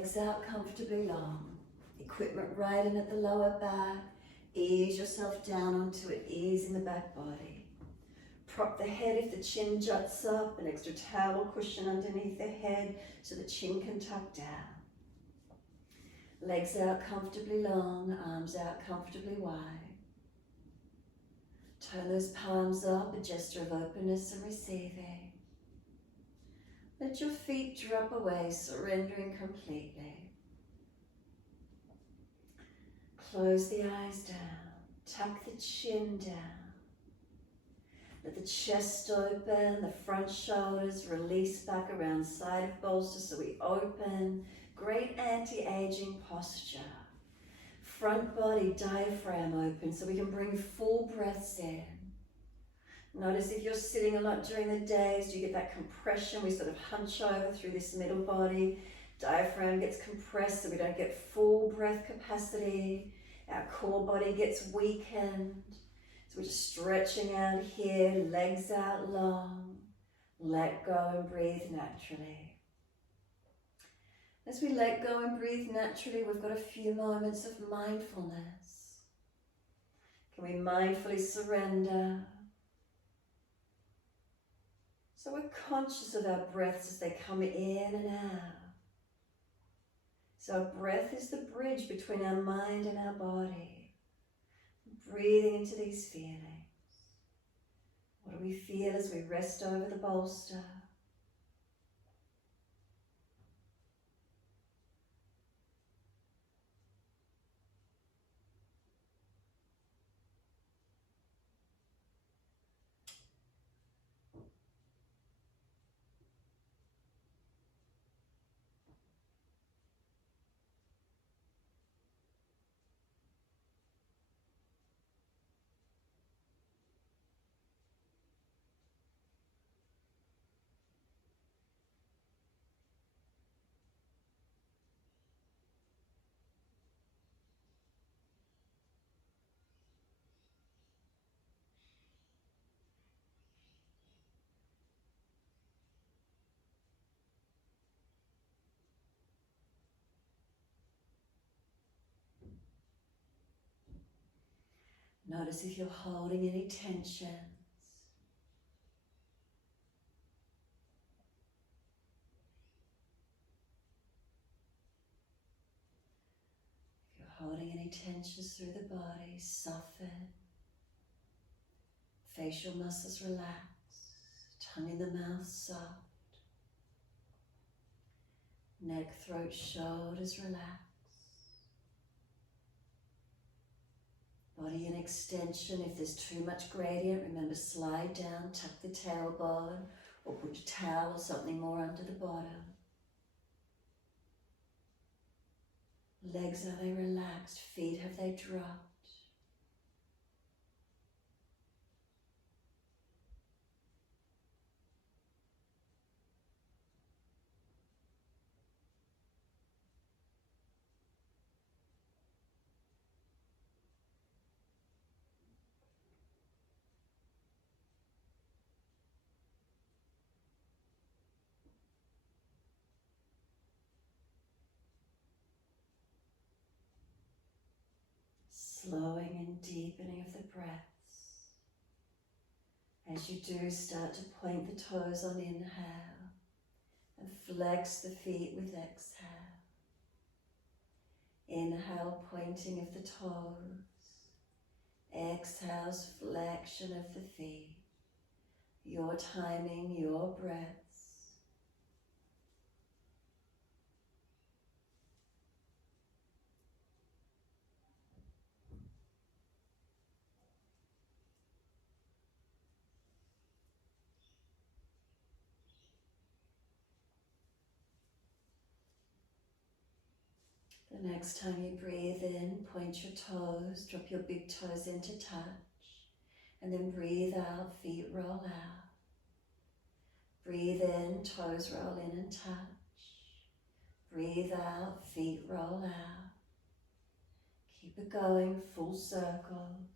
Legs out comfortably long. Equipment right in at the lower back. Ease yourself down onto it, easing the back body. Prop the head if the chin juts up, an extra towel cushion underneath the head so the chin can tuck down. Legs out comfortably long, arms out comfortably wide. Turn those palms up, a gesture of openness and receiving. Let your feet drop away, surrendering completely. Close the eyes down, tuck the chin down. Let the chest open, the front shoulders release back around side of bolster so we open. Great anti-aging posture. Front body diaphragm open so we can bring full breaths in. Notice if you're sitting a lot during the days, you get that compression. We sort of hunch over through this middle body. Diaphragm gets compressed so we don't get full breath capacity. Our core body gets weakened. So we're just stretching out here, legs out long. Let go and breathe naturally. As we let go and breathe naturally, we've got a few moments of mindfulness. Can we mindfully surrender? So we're conscious of our breaths as they come in and out. So our breath is the bridge between our mind and our body. Breathing into these feelings. What do we feel as we rest over the bolster? Notice if you're holding any tensions. If you're holding any tensions through the body, soften. Facial muscles relax. Tongue in the mouth soft. Neck, throat, shoulders relax. Body in extension. If there's too much gradient, remember slide down, tuck the tailbone, or put a towel or something more under the bottom. Legs, are they relaxed? Feet, have they dropped? Slowing and deepening of the breaths. As you do, start to point the toes on inhale and flex the feet with exhale. Inhale, pointing of the toes. Exhales, flexion of the feet. Your timing, your breaths. The next time you breathe in, point your toes, drop your big toes into touch, and then breathe out, feet roll out. Breathe in, toes roll in and touch. Breathe out, feet roll out. Keep it going, full circles.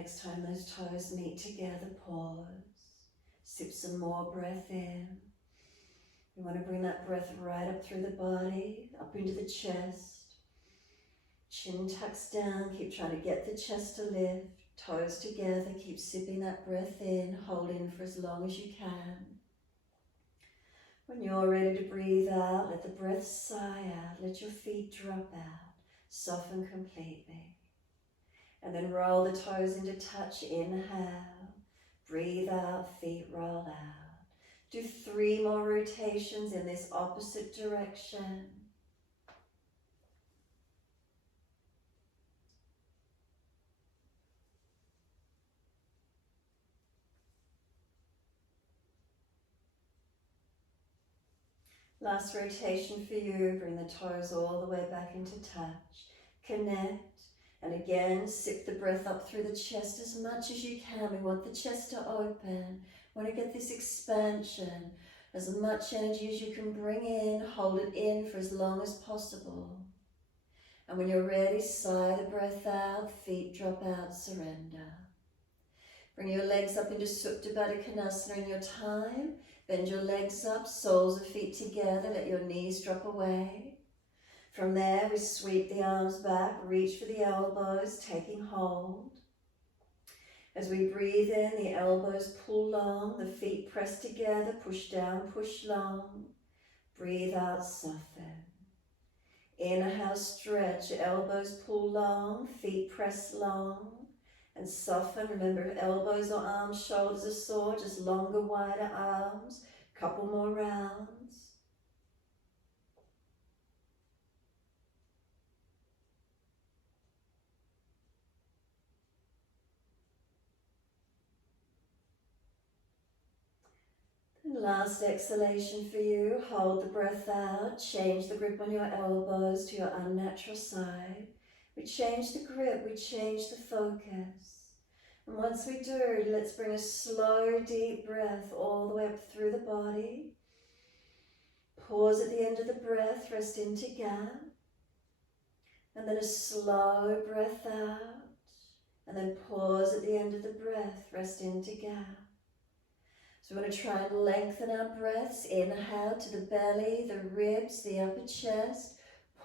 next time those toes meet together, pause. Sip some more breath in. You want to bring that breath right up through the body, up into the chest. Chin tucks down, keep trying to get the chest to lift. Toes together, keep sipping that breath in, hold in for as long as you can. When you're ready to breathe out, let the breath sigh out, let your feet drop out, soften completely. And then roll the toes into touch, inhale, breathe out, feet roll out. Do 3 more rotations in this opposite direction. Last rotation for you, bring the toes all the way back into touch. Connect, and again, sip the breath up through the chest as much as you can. We want the chest to open. We want to get this expansion. As much energy as you can bring in, hold it in for as long as possible. And when you're ready, sigh the breath out, feet drop out, surrender. Bring your legs up into Supta Baddha Konasana in your time. Bend your legs up, soles of feet together, let your knees drop away. From there, we sweep the arms back, reach for the elbows, taking hold. As we breathe in, the elbows pull long, the feet press together, push down, push long. Breathe out, soften. Inhale, stretch, elbows pull long, feet press long. And soften. Remember, elbows or arms, shoulders are sore, just longer, wider arms. Couple more rounds. And last exhalation for you. Hold the breath out. Change the grip on your elbows to your unnatural side. We change the grip, we change the focus. And once we do, let's bring a slow, deep breath all the way up through the body. Pause at the end of the breath, rest into gap. And then a slow breath out. And then pause at the end of the breath, rest into gap. So we're going to try and lengthen our breaths. Inhale to the belly, the ribs, the upper chest.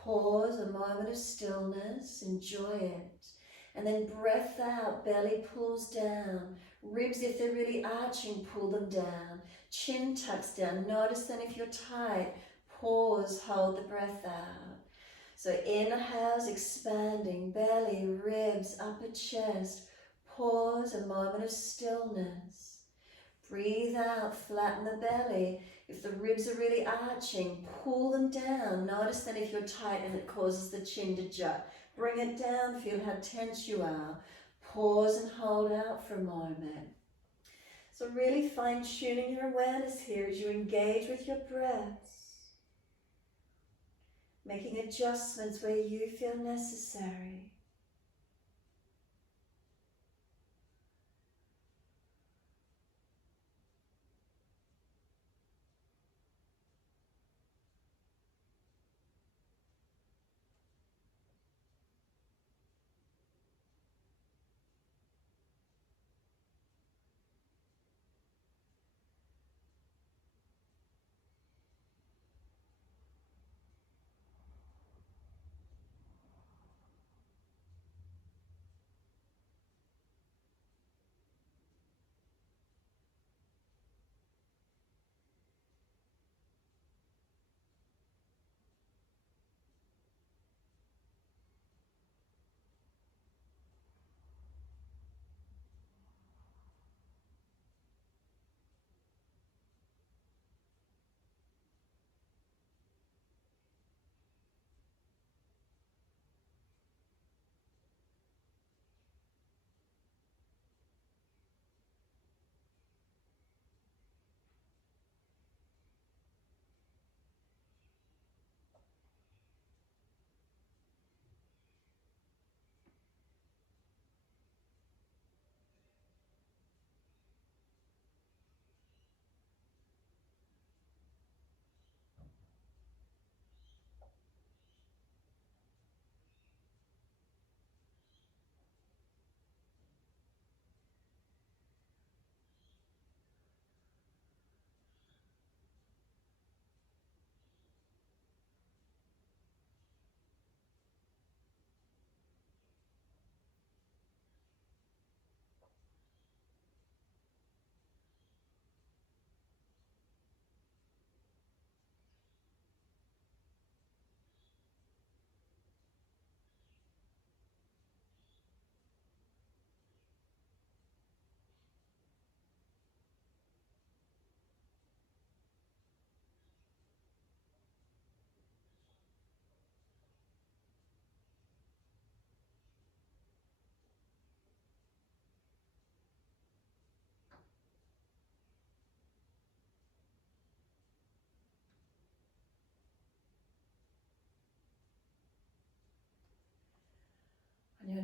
Pause, a moment of stillness, enjoy it. And then breath out, belly pulls down. Ribs, if they're really arching, pull them down. Chin tucks down. Notice then if you're tight, pause, hold the breath out. So inhales, expanding, belly, ribs, upper chest. Pause, a moment of stillness. Breathe out, flatten the belly. If the ribs are really arching, pull them down. Notice then if you're tight and it causes the chin to jut. Bring it down, feel how tense you are. Pause and hold out for a moment. So really fine-tuning your awareness here as you engage with your breaths. Making adjustments where you feel necessary.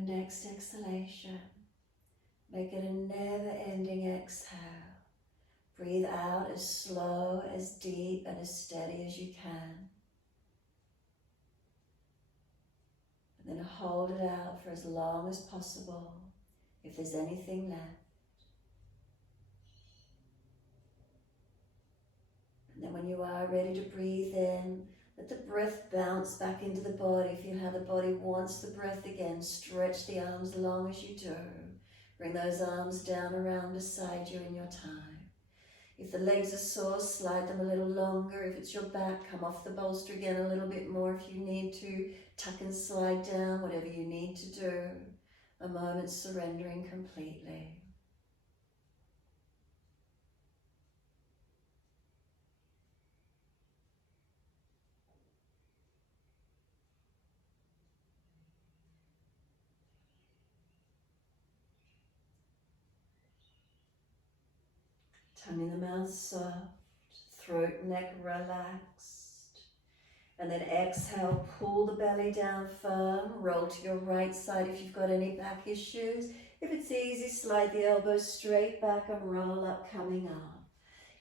next exhalation, make it a never-ending exhale. Breathe out as slow, as deep, and as steady as you can. And then hold it out for as long as possible, if there's anything left. And then when you are ready to breathe in, let the breath bounce back into the body. Feel how the body wants the breath again. Stretch the arms as long as you do. Bring those arms down around beside you in your time. If the legs are sore, slide them a little longer. If it's your back, come off the bolster again a little bit more if you need to. Tuck and slide down, whatever you need to do. A moment surrendering completely. Tongue in the mouth soft, throat, neck relaxed. And then exhale, pull the belly down firm, roll to your right side if you've got any back issues. If it's easy, slide the elbows straight back and roll up, coming up.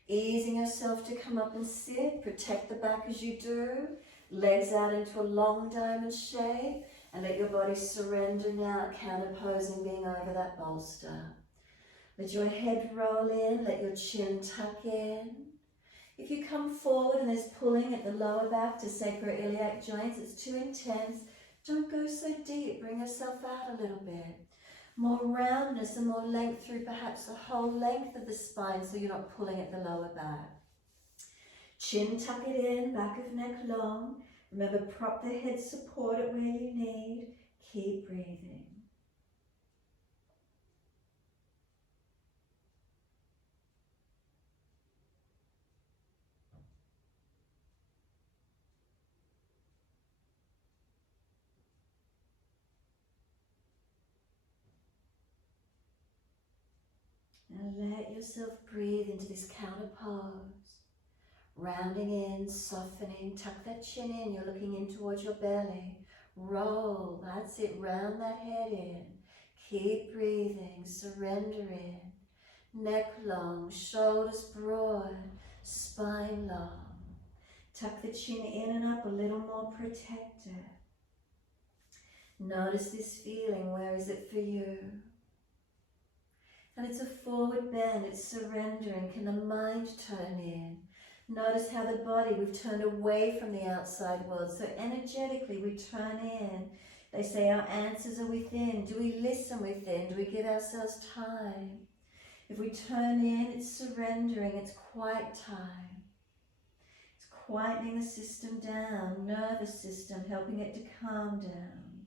Easing yourself to come up and sit, protect the back as you do. Legs out into a long diamond shape, and let your body surrender now, counterposing, being over that bolster. Let your head roll in, let your chin tuck in. If you come forward and there's pulling at the lower back to sacroiliac joints, it's too intense, don't go so deep, bring yourself out a little bit. More roundness and more length through perhaps the whole length of the spine so you're not pulling at the lower back. Chin tuck it in, back of neck long. Remember, prop the head, support it where you need. Keep breathing. Now let yourself breathe into this counter pose. Rounding in, softening, tuck that chin in, you're looking in towards your belly. Roll, that's it, round that head in. Keep breathing, surrender in. Neck long, shoulders broad, spine long. Tuck the chin in and up, a little more protected. Notice this feeling, where is it for you? And it's a forward bend, it's surrendering. Can the mind turn in? Notice how the body, we've turned away from the outside world. So energetically we turn in. They say our answers are within. Do we listen within? Do we give ourselves time? If we turn in, it's surrendering, it's quiet time. It's quietening the system down, nervous system, helping it to calm down.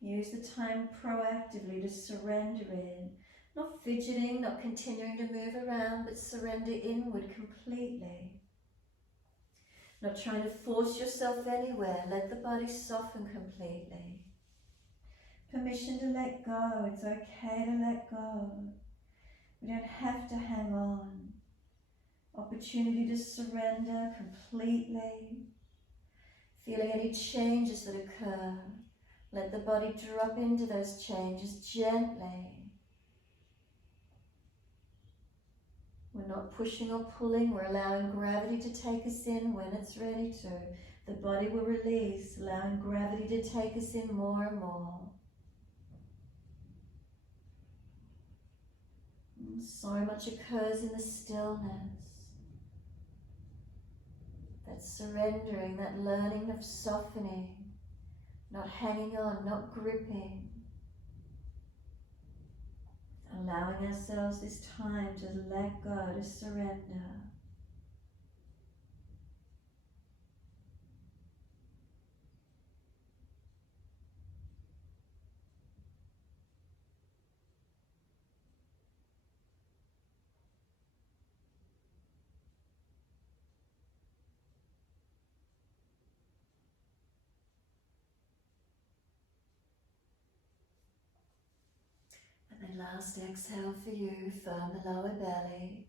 Use the time proactively to surrender in. Not fidgeting, not continuing to move around, but surrender inward completely. Not trying to force yourself anywhere. Let the body soften completely. Permission to let go. It's okay to let go. We don't have to hang on. Opportunity to surrender completely. Feeling any changes that occur. Let the body drop into those changes gently. We're not pushing or pulling, we're allowing gravity to take us in when it's ready to. The body will release, allowing gravity to take us in more and more. So much occurs in the stillness. That surrendering, that learning of softening, not hanging on, not gripping. Allowing ourselves this time to let go, to surrender. And then last exhale for you, firm the lower belly.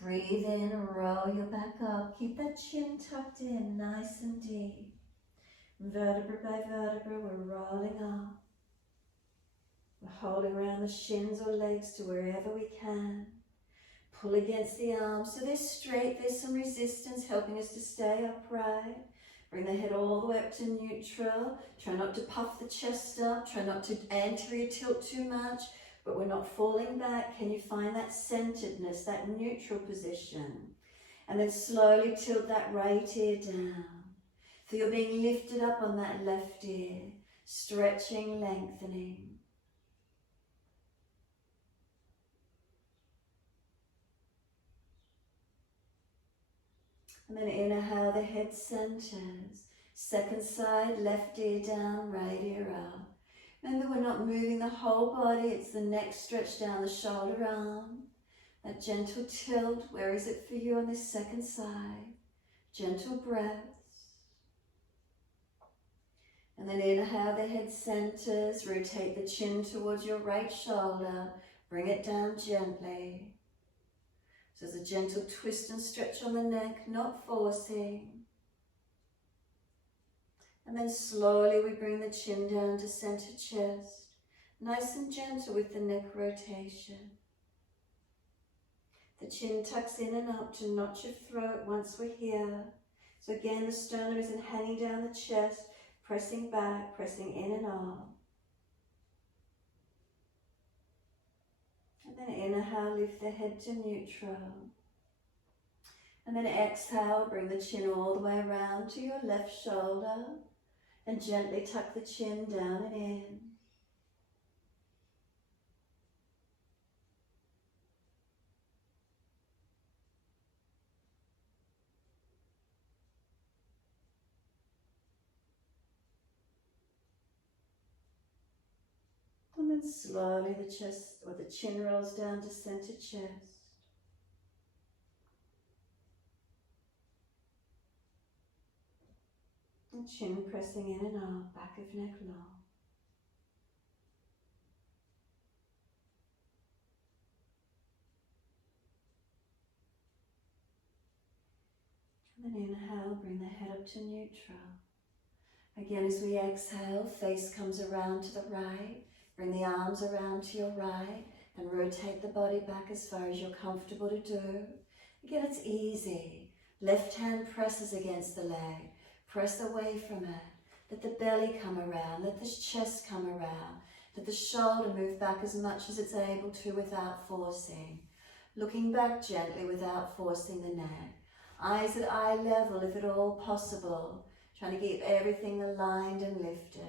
Breathe in, roll your back up. Keep that chin tucked in, nice and deep. Vertebra by vertebra, we're rolling up. We're holding around the shins or legs to wherever we can. Pull against the arms so they're straight. There's some resistance helping us to stay upright. Bring the head all the way up to neutral. Try not to puff the chest up. Try not to anterior tilt too much, but we're not falling back. Can you find that centeredness, that neutral position? And then slowly tilt that right ear down. Feel being lifted up on that left ear. Stretching, lengthening. And then inhale, the head centers. Second side, left ear down, right ear up. Remember, we're not moving the whole body. It's the neck stretched down the shoulder arm. That gentle tilt. Where is it for you on this second side? Gentle breaths. And then inhale, the head centers. Rotate the chin towards your right shoulder. Bring it down gently. So there's a gentle twist and stretch on the neck, not forcing. And then slowly we bring the chin down to center chest. Nice and gentle with the neck rotation. The chin tucks in and up to notch your throat once we're here. So again, the sternum isn't hanging down the chest, pressing back, pressing in and up. And then inhale, lift the head to neutral. And then exhale, bring the chin all the way around to your left shoulder. And gently tuck the chin down and in. And then slowly the chest or the chin rolls down to center chest. And chin pressing in and out, back of neck long. And then inhale, bring the head up to neutral. Again, as we exhale, face comes around to the right. Bring the arms around to your right and rotate the body back as far as you're comfortable to do. Again, it's easy. Left hand presses against the leg. Press away from it. Let the belly come around. Let the chest come around. Let the shoulder move back as much as it's able to without forcing. Looking back gently without forcing the neck. Eyes at eye level if at all possible. Trying to keep everything aligned and lifted.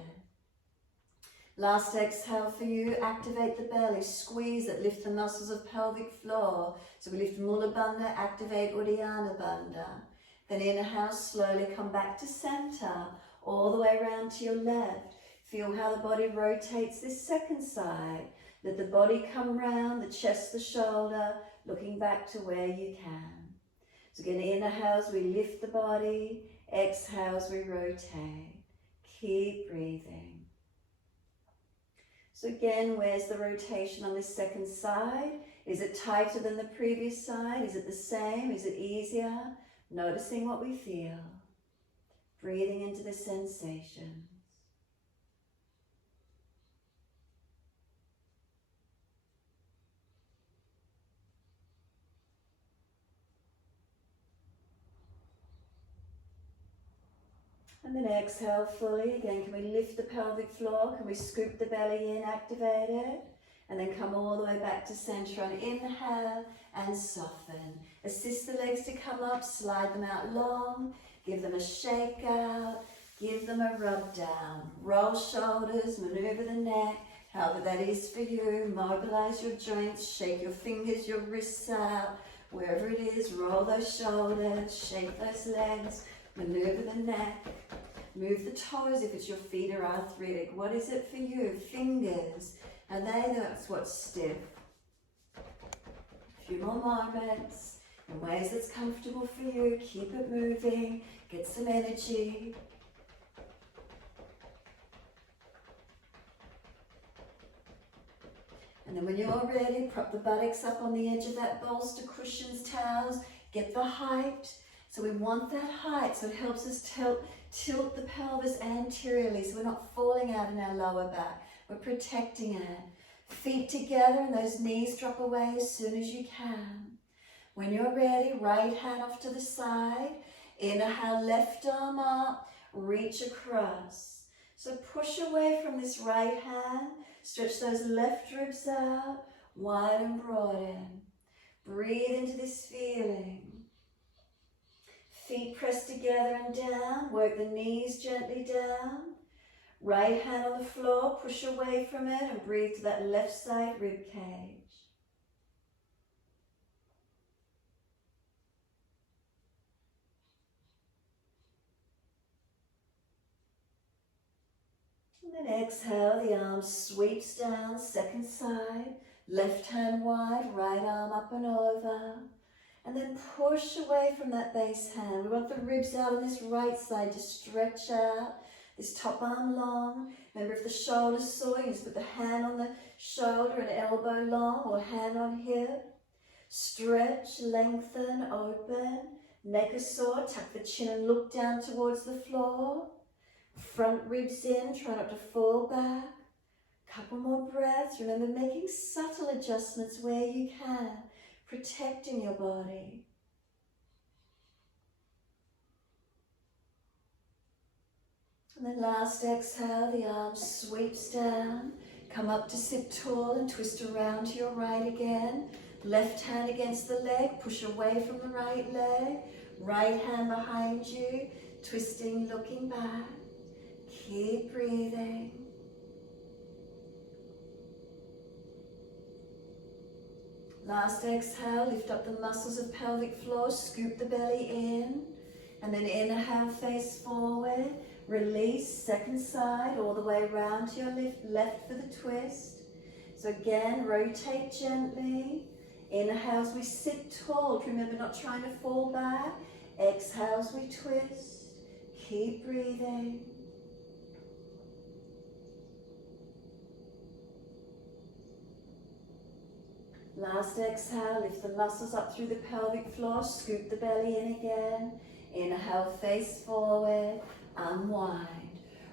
Last exhale for you, activate the belly, squeeze it, lift the muscles of pelvic floor. So we lift Mula Bandha, activate Uddiyana Bandha. Then inhale, slowly come back to center, all the way around to your left. Feel how the body rotates this second side. Let the body come round, the chest, the shoulder, looking back to where you can. So again, inhales, we lift the body. Exhales, we rotate. Keep breathing. So again, where's the rotation on this second side? Is it tighter than the previous side? Is it the same? Is it easier? Noticing what we feel. Breathing into the sensations. And then exhale fully. Again, can we lift the pelvic floor? Can we scoop the belly in, activate it? And then come all the way back to center on inhale and soften. Assist the legs to come up, slide them out long, give them a shake out, give them a rub down. Roll shoulders, maneuver the neck, however that is for you. Mobilize your joints, shake your fingers, your wrists out. Wherever it is, roll those shoulders, shake those legs, maneuver the neck. Move the toes if it's your feet are arthritic. What is it for you? Fingers. And that's what's stiff. A few more moments. In ways that's comfortable for you. Keep it moving. Get some energy. And then when you're ready, prop the buttocks up on the edge of that bolster, cushions, towels. Get the height. So we want that height, so it helps us tilt the pelvis anteriorly so we're not falling out in our lower back. We're protecting it. Feet together and those knees drop away as soon as you can. When you're ready, right hand off to the side. Inhale, left arm up, reach across. So push away from this right hand, stretch those left ribs out, wide and broaden. Breathe into this feeling. Feet pressed together and down, work the knees gently down. Right hand on the floor, push away from it and breathe to that left side rib cage. And then exhale, the arm sweeps down, second side, left hand wide, right arm up and over. And then push away from that base hand. We want the ribs out on this right side to stretch out. This top arm long. Remember, if the shoulder's sore, you just put the hand on the shoulder and elbow long, or hand on hip. Stretch, lengthen, open. Neck is sore, tuck the chin and look down towards the floor. Front ribs in, try not to fall back. Couple more breaths. Remember, making subtle adjustments where you can, protecting your body. And then last exhale, the arm sweeps down. Come up to sit tall and twist around to your right again. Left hand against the leg, push away from the right leg. Right hand behind you, twisting, looking back. Keep breathing. Last exhale, lift up the muscles of pelvic floor, scoop the belly in. And then inhale, face forward. Release, second side, all the way around to your left for the twist. So again, rotate gently. Inhale as we sit tall. Remember, not trying to fall back. Exhale as we twist. Keep breathing. Last exhale, lift the muscles up through the pelvic floor, scoop the belly in again. Inhale, face forward, unwind.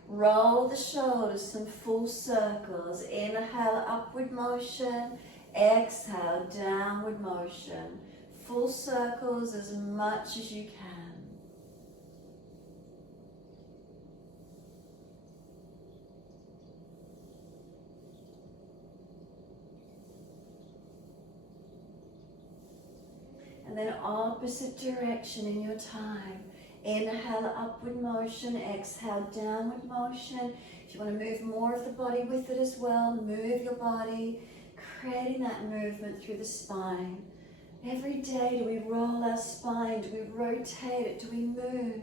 Roll the shoulders some full circles. Inhale, upward motion. Exhale, downward motion. Full circles as much as you can. And then opposite direction in your time. Inhale, upward motion. Exhale, downward motion. If you want to move more of the body with it as well, move your body, creating that movement through the spine. Every day, do we roll our spine? Do we rotate it? Do we move?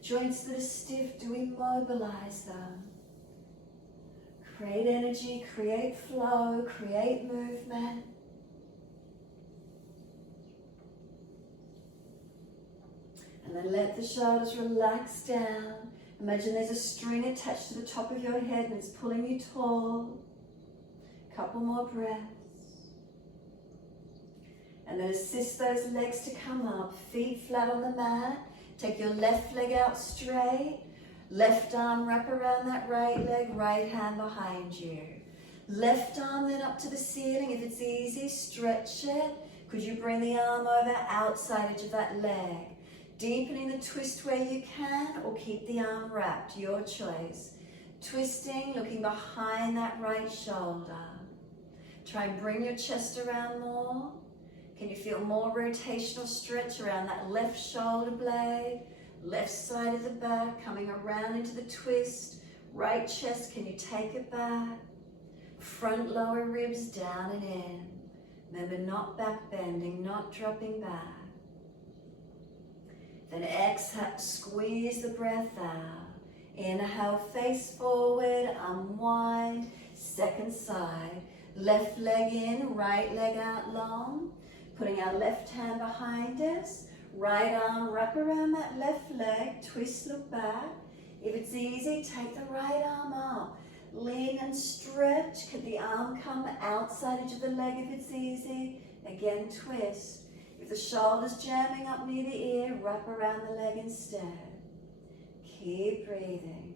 Joints that are stiff, do we mobilize them? Create energy, create flow, create movement. And then let the shoulders relax down. Imagine there's a string attached to the top of your head and it's pulling you tall. Couple more breaths. And then assist those legs to come up. Feet flat on the mat. Take your left leg out straight. Left arm wrap around that right leg. Right hand behind you. Left arm then up to the ceiling. If it's easy, stretch it. Could you bring the arm over outside edge of that leg? Deepening the twist where you can, or keep the arm wrapped, your choice. Twisting, looking behind that right shoulder. Try and bring your chest around more. Can you feel more rotational stretch around that left shoulder blade? Left side of the back, coming around into the twist. Right chest, can you take it back? Front lower ribs down and in. Remember, not back bending, not dropping back. Then exhale, squeeze the breath out. Inhale, face forward, unwind, second side. Left leg in, right leg out long. Putting our left hand behind us. Right arm wrap around that left leg, twist, look back. If it's easy, take the right arm up. Lean and stretch. Could the arm come outside edge of the leg if it's easy? Again, twist. If the shoulder's jamming up near the ear, wrap around the leg instead. Keep breathing.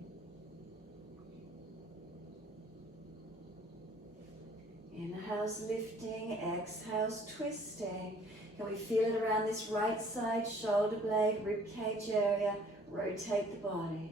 Inhale's lifting, exhale's twisting. Can we feel it around this right side, shoulder blade, rib cage area? Rotate the body.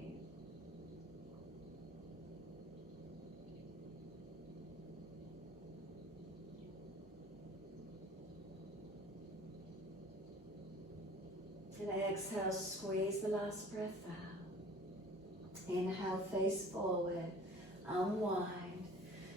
And exhale, squeeze the last breath out. Inhale, face forward, unwind.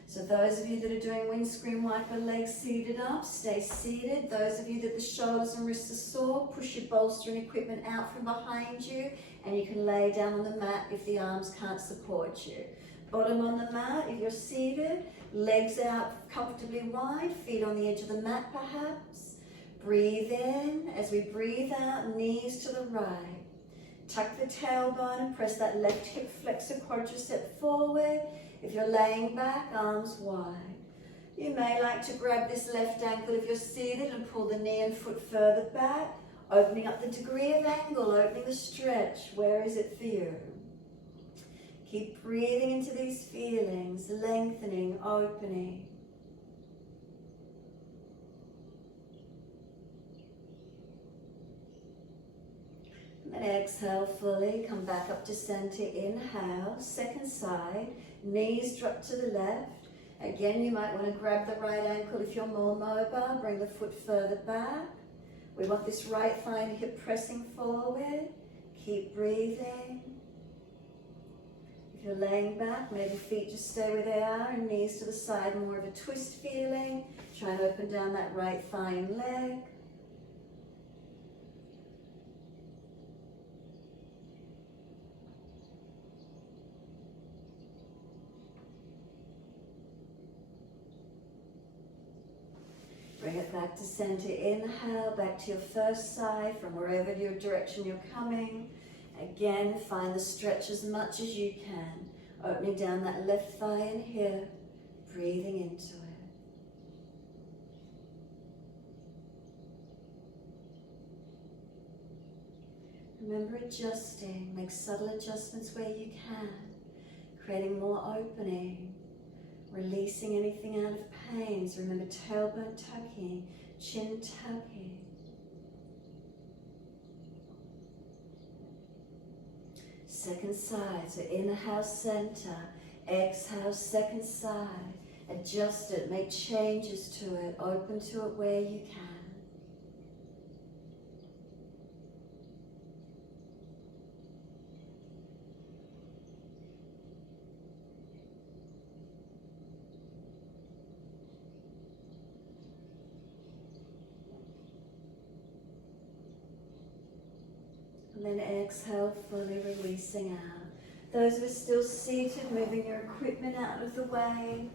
So those of you that are doing windscreen wiper legs seated up, stay seated. Those of you that the shoulders and wrists are sore, push your bolster and equipment out from behind you, and you can lay down on the mat if the arms can't support you. Bottom on the mat, if you're seated, legs out comfortably wide, feet on the edge of the mat perhaps. Breathe in. As we breathe out, knees to the right. Tuck the tailbone and press that left hip flexor quadricep forward. If you're laying back, arms wide. You may like to grab this left ankle if you're seated and pull the knee and foot further back, opening up the degree of angle, opening the stretch. Where is it for you? Keep breathing into these feelings, lengthening, opening. And exhale fully, come back up to center, inhale, second side, knees drop to the left. Again, you might want to grab the right ankle if you're more mobile, bring the foot further back. We want this right thigh and hip pressing forward. Keep breathing. If you're laying back, maybe feet just stay where they are and knees to the side, more of a twist feeling. Try and open down that right thigh and leg. Bring it back to center. Inhale, back to your first side from wherever your direction you're coming. Again, find the stretch as much as you can. Opening down that left thigh and hip, breathing into it. Remember adjusting, make subtle adjustments where you can, creating more opening. Releasing anything out of pains. Remember tailbone tucking, chin tucking. Second side, so inhale center, exhale second side. Adjust it, make changes to it, open to it where you can. And then exhale, fully releasing out. Those of us still seated, moving your equipment out of the way.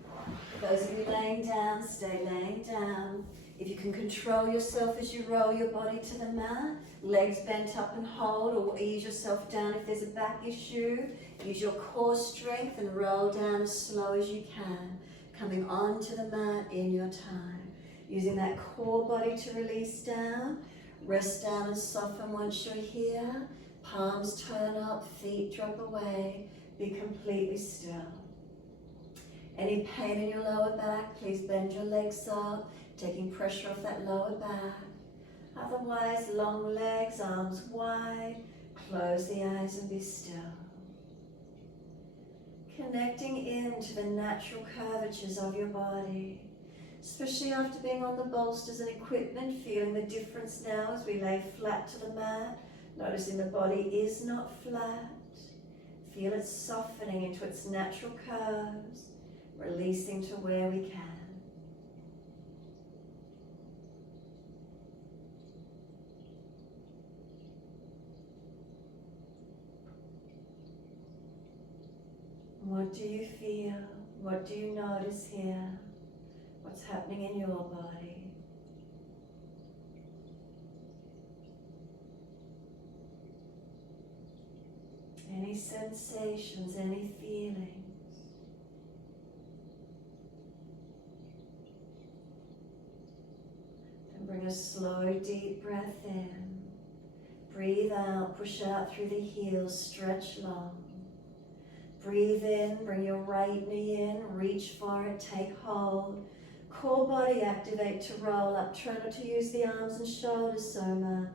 Those of you laying down, stay laying down. If you can control yourself as you roll your body to the mat, legs bent up and hold, or ease yourself down if there's a back issue. Use your core strength and roll down as slow as you can, coming onto the mat in your time. Using that core body to release down. Rest down and soften once you're here. Palms turn up, feet drop away. Be completely still. Any pain in your lower back, please bend your legs up, taking pressure off that lower back. Otherwise, long legs, arms wide. Close the eyes and be still. Connecting into the natural curvatures of your body. Especially after being on the bolsters and equipment, feeling the difference now as we lay flat to the mat, noticing the body is not flat. Feel it softening into its natural curves, releasing to where we can. What do you feel? What do you notice here? What's happening in your body? Any sensations, any feelings? And bring a slow, deep breath in. Breathe out, push out through the heels, stretch long. Breathe in, bring your right knee in, reach for it, take hold. core body activate to roll up. Try not to use the arms and shoulders so much.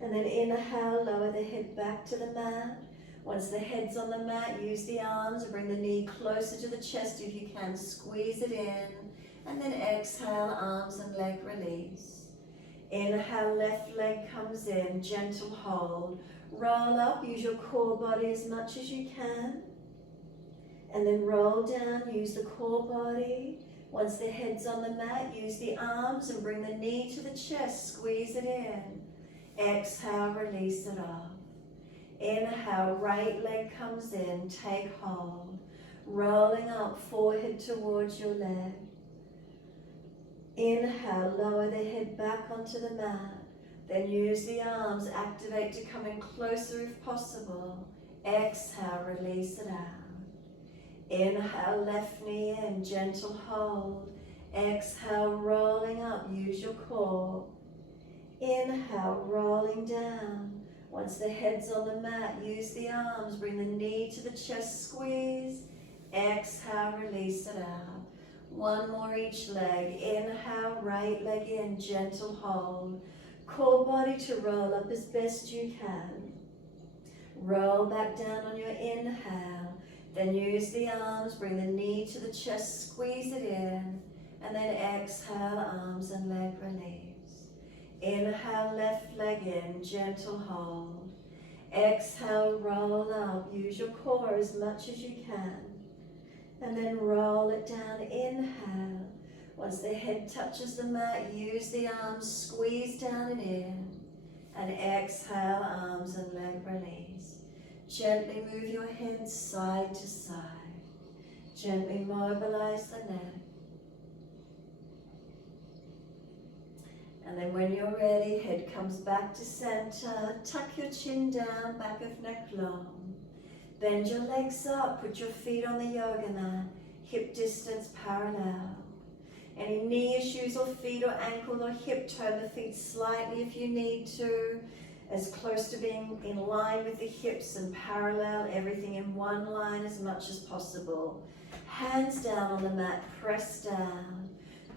And then inhale, lower the head back to the mat. Once the head's on the mat, use the arms and bring the knee closer to the chest if you can. Squeeze it in. And then exhale, arms and leg release. Inhale, left leg comes in, gentle hold. Roll up, use your core body as much as you can. And then roll down, use the core body. Once the head's on the mat, use the arms and bring the knee to the chest, squeeze it in. Exhale, release it off. Inhale, right leg comes in, take hold. Rolling up, forehead towards your leg. Inhale, lower the head back onto the mat. Then use the arms, activate to come in closer if possible. Exhale, release it out. Inhale, left knee in, gentle hold. Exhale, rolling up, use your core. Inhale, rolling down. Once the head's on the mat, use the arms, bring the knee to the chest, squeeze. Exhale, release it out. One more each leg. Inhale, right leg in, gentle hold. Core body to roll up as best you can. Roll back down on your inhale. Then use the arms, bring the knee to the chest, squeeze it in. And then exhale, arms and leg release. Inhale, left leg in, gentle hold. Exhale, roll up. Use your core as much as you can. And then roll it down, inhale. Once the head touches the mat, use the arms, squeeze down and in. And exhale, arms and leg release. Gently move your head side to side. Gently mobilize the neck. And then when you're ready, head comes back to center. Tuck your chin down, back of neck long. Bend your legs up, put your feet on the yoga mat, hip distance parallel. Any knee issues or feet or ankle or hip, turn the feet slightly if you need to, as close to being in line with the hips and parallel, everything in one line as much as possible. Hands down on the mat, press down.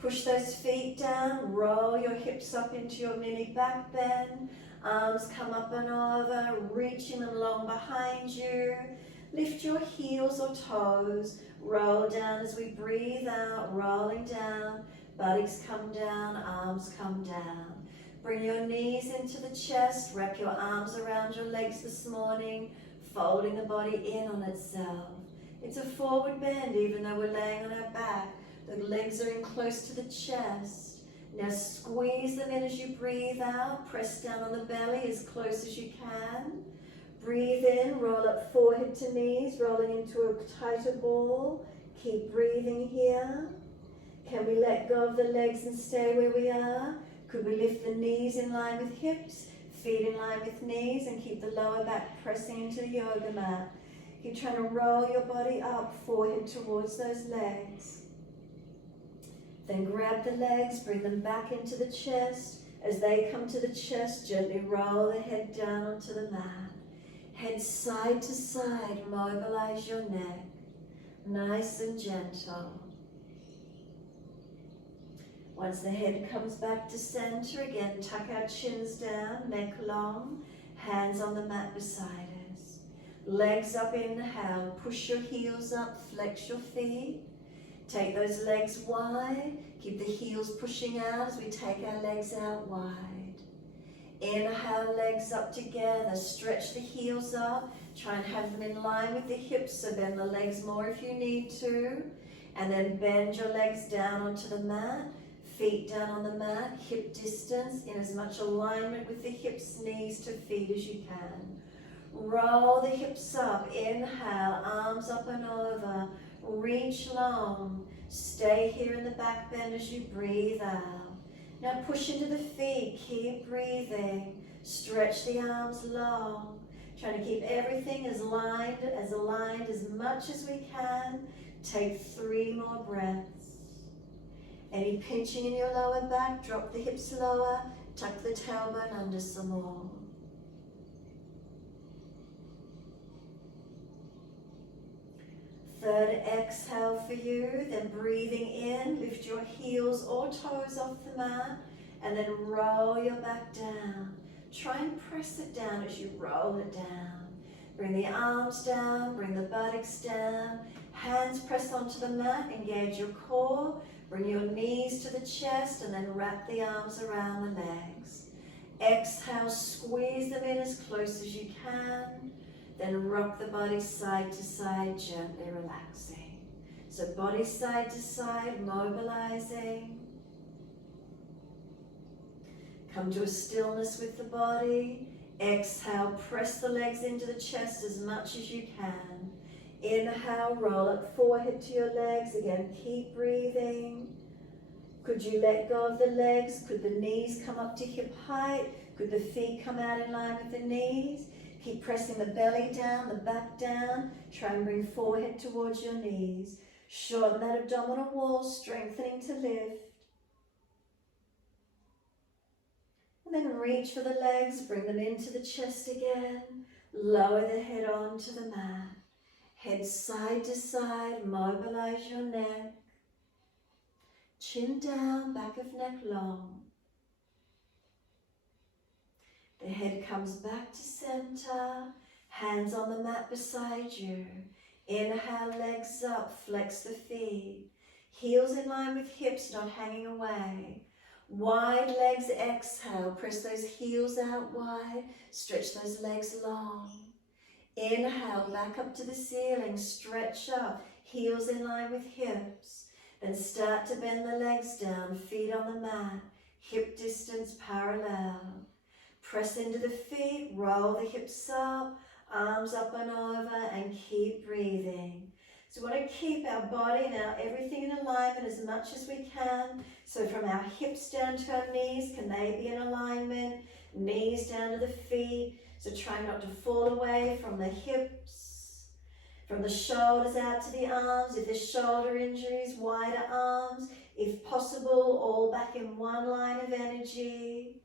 Push those feet down, roll your hips up into your mini back bend. Arms come up and over, reaching them long behind you. Lift your heels or toes, roll down as we breathe out, rolling down. Buttocks come down, arms come down. Bring your knees into the chest, wrap your arms around your legs this morning, folding the body in on itself. It's a forward bend even though we're laying on our back. The legs are in close to the chest. Now squeeze them in as you breathe out. Press down on the belly as close as you can. Breathe in, roll up forehead to knees, rolling into a tighter ball. Keep breathing here. Can we let go of the legs and stay where we are? Could we lift the knees in line with hips, feet in line with knees, and keep the lower back pressing into the yoga mat? Keep trying to roll your body up, forehead towards those legs. Then grab the legs, bring them back into the chest. As they come to the chest, gently roll the head down onto the mat. Head side to side, mobilize your neck. Nice and gentle. Once the head comes back to center, again, tuck our chins down, neck long, hands on the mat beside us. Legs up, inhale, push your heels up, flex your feet. Take those legs wide, keep the heels pushing out as we take our legs out wide. Inhale, legs up together, stretch the heels up, try and have them in line with the hips, so bend the legs more if you need to. And then bend your legs down onto the mat, feet down on the mat, hip distance, in as much alignment with the hips, knees to feet as you can. Roll the hips up, inhale, arms up and over. Reach long. Stay here in the back bend as you breathe out. Now push into the feet. Keep breathing. Stretch the arms long. Trying to keep everything as aligned as much as we can. Take 3 more breaths. Any pinching in your lower back, drop the hips lower. Tuck the tailbone under some more. Third exhale for you, then breathing in, lift your heels or toes off the mat, and then roll your back down. Try and press it down as you roll it down. Bring the arms down, bring the buttocks down, hands press onto the mat, engage your core, bring your knees to the chest, and then wrap the arms around the legs. Exhale, squeeze them in as close as you can. Then rock the body side to side, gently relaxing. So body side to side, mobilizing. Come to a stillness with the body. Exhale, press the legs into the chest as much as you can. Inhale, roll up forehead to your legs. Again, keep breathing. Could you let go of the legs? Could the knees come up to hip height? Could the feet come out in line with the knees? Keep pressing the belly down, the back down. Try and bring forehead towards your knees. Shorten that abdominal wall, strengthening to lift. And then reach for the legs, bring them into the chest again. Lower the head onto the mat. Head side to side, mobilize your neck. Chin down, back of neck long. The head comes back to center, hands on the mat beside you. Inhale, legs up, flex the feet. Heels in line with hips, not hanging away. Wide legs, exhale, press those heels out wide, stretch those legs long. Inhale, back up to the ceiling, stretch up, heels in line with hips. Then start to bend the legs down, feet on the mat, hip distance parallel. Press into the feet, roll the hips up, arms up and over, and keep breathing. So we want to keep our body now, everything in alignment as much as we can. So from our hips down to our knees, can they be in alignment? Knees down to the feet. So try not to fall away from the hips. From the shoulders out to the arms. If there's shoulder injuries, wider arms. If possible, all back in one line of energy.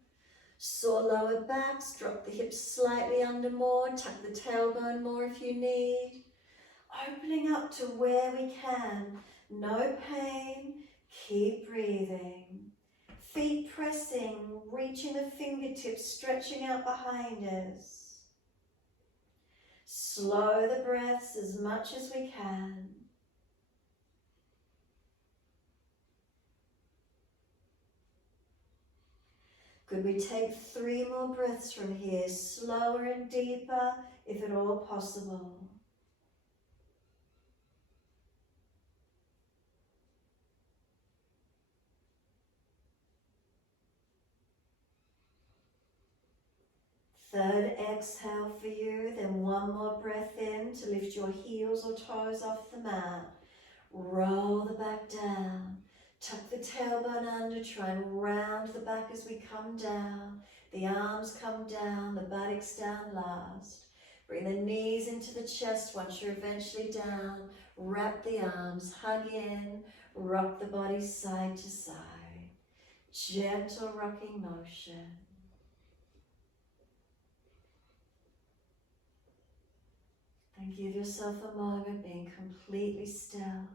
Sore lower backs, drop the hips slightly under more, tuck the tailbone more if you need. Opening up to where we can, no pain, keep breathing. Feet pressing, reaching the fingertips, stretching out behind us. Slow the breaths as much as we can. Could we take 3 more breaths from here, slower and deeper, if at all possible. Third exhale for you, then 1 more breath in to lift your heels or toes off the mat. Roll the back down. Tuck the tailbone under, try and round the back as we come down. The arms come down, the buttocks down last. Bring the knees into the chest once you're eventually down. Wrap the arms, hug in, rock the body side to side. Gentle rocking motion. And give yourself a moment being completely still.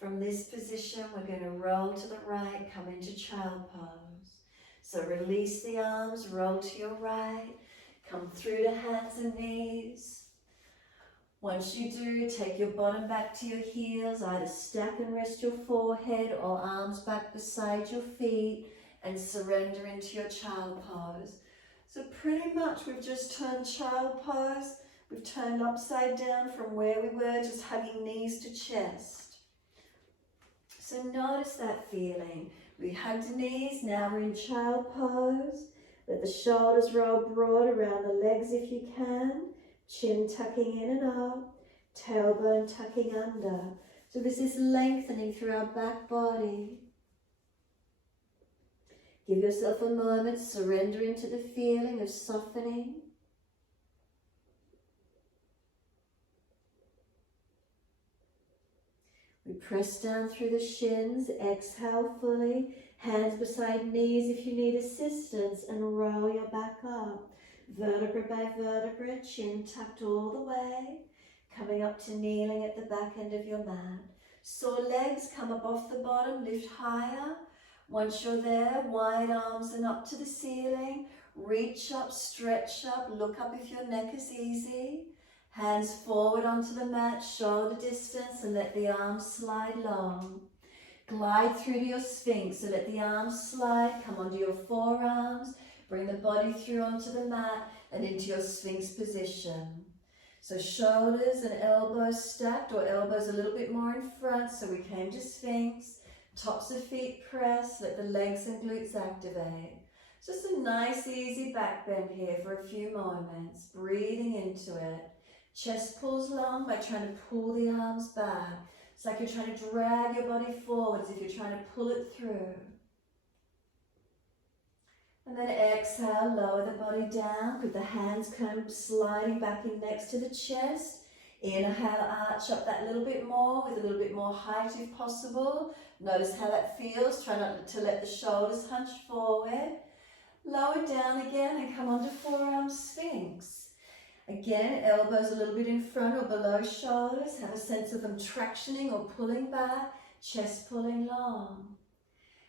From this position, we're going to roll to the right, come into child pose. So release the arms, roll to your right, come through to hands and knees. Once you do, take your bottom back to your heels, either stack and rest your forehead or arms back beside your feet and surrender into your child pose. So pretty much we've just turned child pose. We've turned upside down from where we were, just hugging knees to chest. So notice that feeling. We hugged knees, now we're in child pose. Let the shoulders roll broad around the legs if you can. Chin tucking in and up, tailbone tucking under. So this is lengthening through our back body. Give yourself a moment, surrender into the feeling of softening. We press down through the shins, exhale fully, hands beside knees if you need assistance, and roll your back up. Vertebra by vertebra, chin tucked all the way. Coming up to kneeling at the back end of your mat. Sore legs, come up off the bottom, lift higher. Once you're there, wide arms and up to the ceiling. Reach up, stretch up, look up if your neck is easy. Hands forward onto the mat, shoulder distance, and let the arms slide long. Glide through to your Sphinx, so let the arms slide, come onto your forearms, bring the body through onto the mat and into your Sphinx position. So shoulders and elbows stacked, or elbows a little bit more in front, so we came to Sphinx. Tops of feet press, let the legs and glutes activate. Just a nice easy back bend here for a few moments, breathing into it. Chest pulls long by trying to pull the arms back. It's like you're trying to drag your body forward as if you're trying to pull it through. And then exhale, lower the body down with the hands kind of sliding back in next to the chest. Inhale, arch up that little bit more with a little bit more height if possible. Notice how that feels. Try not to let the shoulders hunch forward. Lower down again and come onto Forearm Sphinx. Again, elbows a little bit in front or below shoulders. Have a sense of them tractioning or pulling back. Chest pulling long.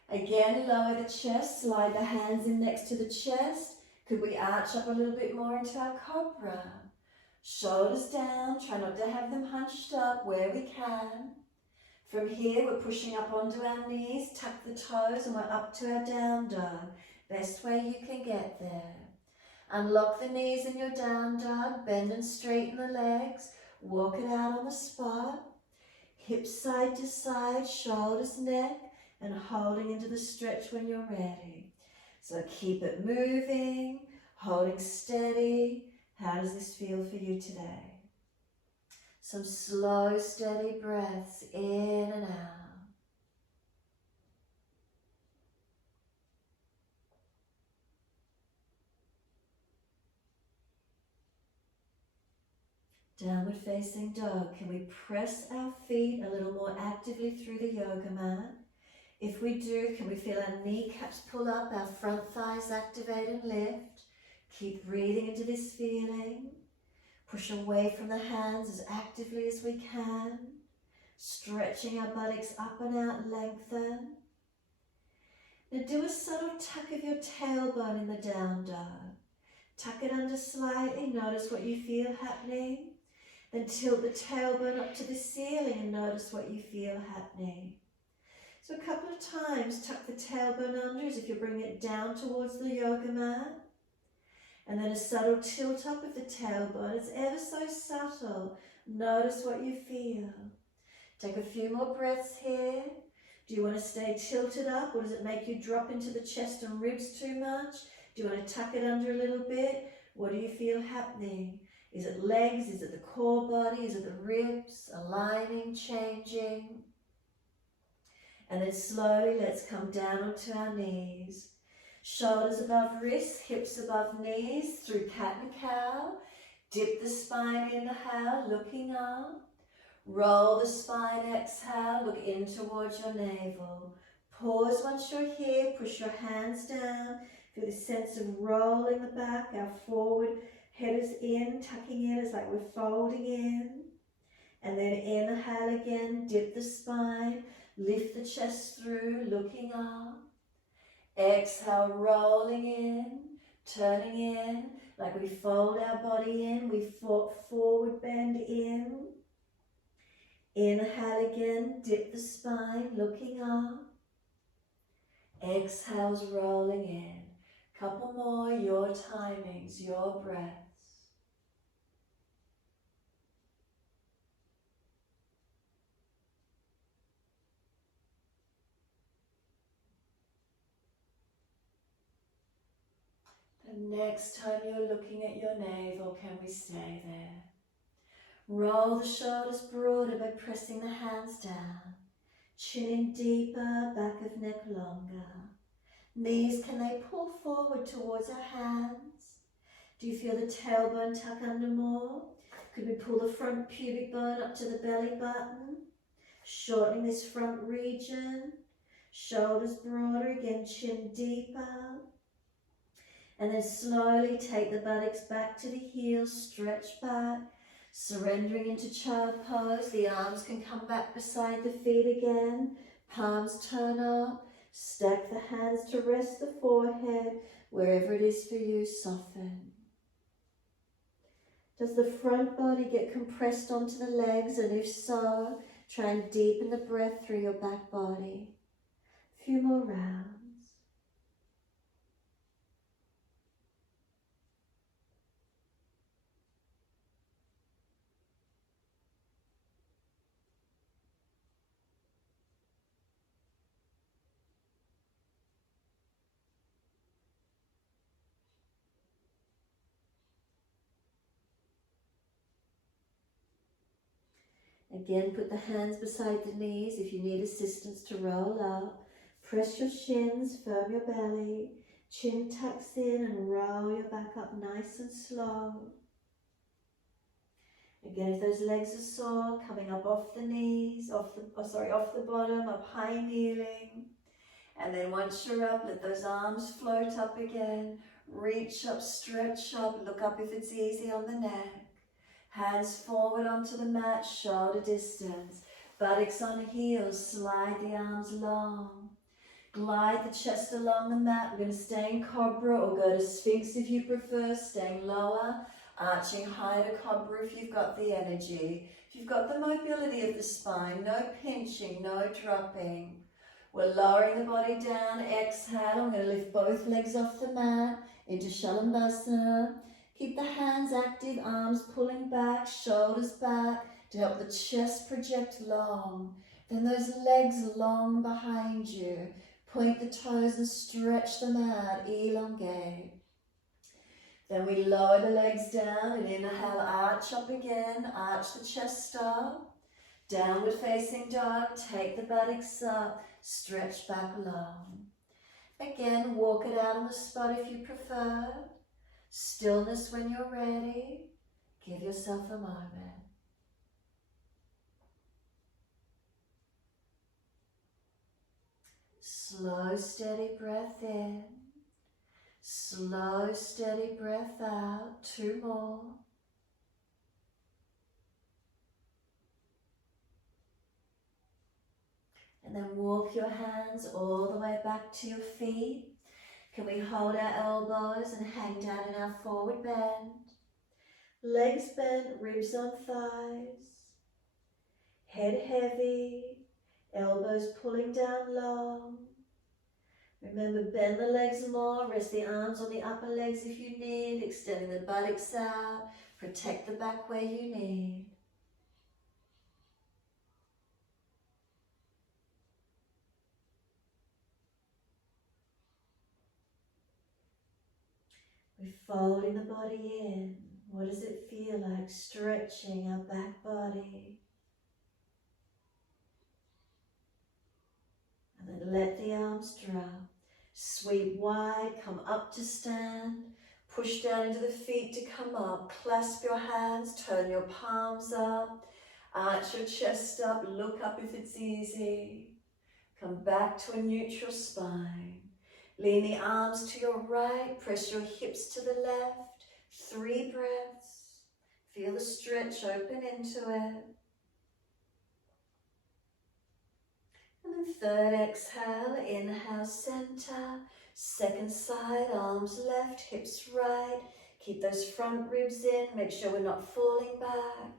Again, lower the chest, slide the hands in next to the chest. Could we arch up a little bit more into our cobra? Shoulders down, try not to have them hunched up where we can. From here, we're pushing up onto our knees, tuck the toes, and we're up to our down dog. Best way you can get there. Unlock the knees in your down dog, bend and straighten the legs, walk it out on the spot. Hips side to side, shoulders, neck, and holding into the stretch when you're ready. So keep it moving, holding steady. How does this feel for you today? Some slow, steady breaths in and out. Downward facing dog. Can we press our feet a little more actively through the yoga mat? If we do, can we feel our kneecaps pull up, our front thighs activate and lift? Keep breathing into this feeling. Push away from the hands as actively as we can. Stretching our buttocks up and out and lengthen. Now do a subtle tuck of your tailbone in the down dog. Tuck it under slightly, notice what you feel happening. Then tilt the tailbone up to the ceiling and notice what you feel happening. So a couple of times, tuck the tailbone under as if you're bringing it down towards the yoga mat. And then a subtle tilt up of the tailbone. It's ever so subtle. Notice what you feel. Take a few more breaths here. Do you want to stay tilted up, or does it make you drop into the chest and ribs too much? Do you want to tuck it under a little bit? What do you feel happening? Is it legs? Is it the core body? Is it the ribs? Aligning, changing. And then slowly let's come down onto our knees. Shoulders above wrists, hips above knees through cat and cow. Dip the spine, inhale, looking up. Roll the spine, exhale, look in towards your navel. Pause once you're here, push your hands down. Feel this sense of rolling the back, our forward head is in, tucking in, it's like we're folding in. And then inhale again, dip the spine. Lift the chest through, looking up. Exhale, rolling in, turning in, like we fold our body in, we forward bend in. Inhale again, dip the spine, looking up. Exhales, rolling in. Couple more, your timings, your breaths. The next time you're looking at your navel, can we stay there? Roll the shoulders broader by pressing the hands down. Chin in deeper, back of neck longer. Knees, can they pull forward towards our hands? Do you feel the tailbone tuck under more? Could we pull the front pubic bone up to the belly button? Shortening this front region. Shoulders broader, again chin deeper. And then slowly take the buttocks back to the heels, stretch back, surrendering into child pose. The arms can come back beside the feet again, palms turn up, stack the hands to rest the forehead, wherever it is for you, soften. Does the front body get compressed onto the legs? And if so, try and deepen the breath through your back body. A few more rounds. Again, put the hands beside the knees if you need assistance to roll up. Press your shins, firm your belly, chin tucks in and roll your back up nice and slow. Again, if those legs are sore, coming up off the knees, off the bottom, up high kneeling. And then once you're up, let those arms float up again. Reach up, stretch up, look up if it's easy on the neck. Hands forward onto the mat, shoulder distance. Buttocks on heels, slide the arms long. Glide the chest along the mat. We're going to stay in Cobra or go to Sphinx if you prefer, staying lower. Arching higher to Cobra if you've got the energy. If you've got the mobility of the spine, no pinching, no dropping. We're lowering the body down. Exhale, I'm going to lift both legs off the mat into Shalabhasana. Keep the hands active, arms pulling back, shoulders back to help the chest project long. Then those legs long behind you. Point the toes and stretch them out, elongate. Then we lower the legs down and inhale, arch up again, arch the chest up. Downward facing dog, take the buttocks up, stretch back long. Again, walk it out on the spot if you prefer. Stillness when you're ready. Give yourself a moment. Slow, steady breath in. Slow, steady breath out. 2 more. And then walk your hands all the way back to your feet. Can we hold our elbows and hang down in our forward bend? Legs bent, ribs on thighs. Head heavy, elbows pulling down long. Remember, bend the legs more, rest the arms on the upper legs if you need, extending the buttocks out, protect the back where you need. We're folding the body in. What does it feel like? Stretching our back body. And then let the arms drop. Sweep wide, come up to stand. Push down into the feet to come up. Clasp your hands, turn your palms up. Arch your chest up, look up if it's easy. Come back to a neutral spine. Lean the arms to your right, press your hips to the left. 3 breaths. Feel the stretch, open into it. And then third exhale, inhale, center. Second side, arms left, hips right. Keep those front ribs in, make sure we're not falling back.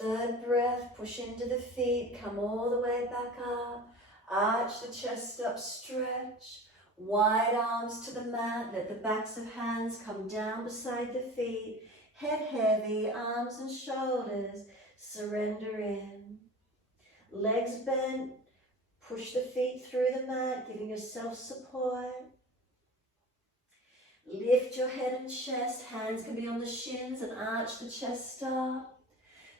Third breath, push into the feet, come all the way back up. Arch the chest up, stretch. Wide arms to the mat, let the backs of hands come down beside the feet. Head heavy, arms and shoulders, surrender in. Legs bent, push the feet through the mat, giving yourself support. Lift your head and chest, hands can be on the shins and arch the chest up.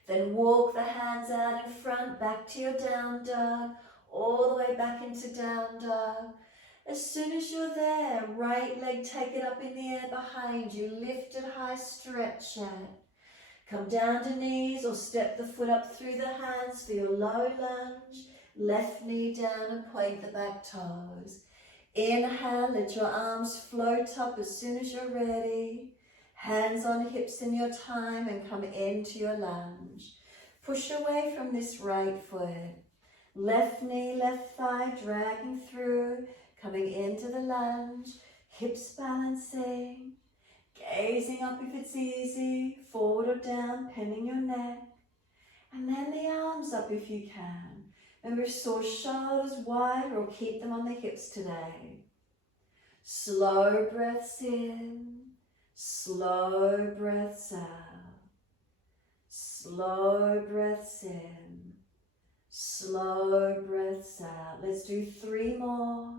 Then walk the hands out in front, back to your down dog, all the way back into down dog. As soon as you're there, right leg take it up in the air behind you, lift it high, stretch it. Come down to knees or step the foot up through the hands for your low lunge. Left knee down and point the back toes. Inhale, let your arms float up as soon as you're ready. Hands on hips in your time and come into your lunge. Push away from this right foot. Left knee, left thigh dragging through, coming into the lunge. Hips balancing. Gazing up if it's easy, forward or down, bending your neck. And then the arms up if you can. Remember, soar shoulders wide or keep them on the hips today. Slow breaths in, slow breaths out. Slow breaths in, slow breaths out. Let's do 3 more.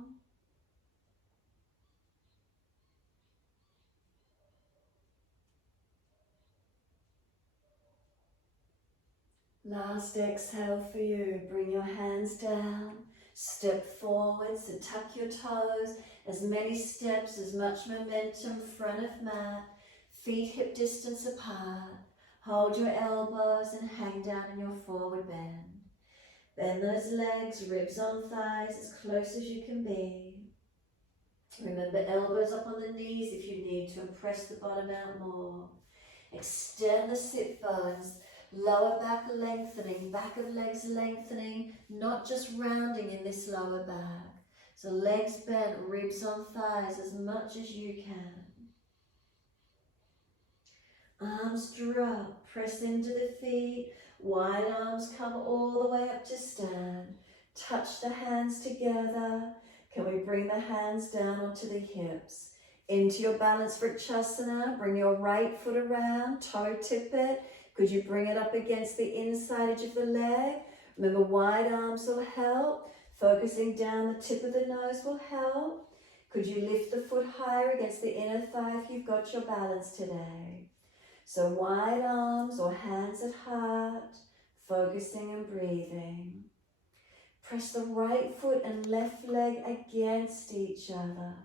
Last exhale for you. Bring your hands down, step forward, so tuck your toes, as many steps, as much momentum, front of mat, feet hip distance apart. Hold your elbows and hang down in your forward bend. Bend those legs, ribs on thighs, as close as you can be. Remember, elbows up on the knees if you need to, and press the bottom out more. Extend the sit bones. Lower back lengthening, back of legs lengthening, not just rounding in this lower back. So legs bent, ribs on thighs as much as you can. Arms drop, press into the feet, wide arms come all the way up to stand. Touch the hands together. Can we bring the hands down onto the hips? Into your balance vrikshasana, bring your right foot around, toe tip it. Could you bring it up against the inside edge of the leg? Remember, wide arms will help. Focusing down the tip of the nose will help. Could you lift the foot higher against the inner thigh if you've got your balance today? So wide arms or hands at heart, focusing and breathing. Press the right foot and left leg against each other.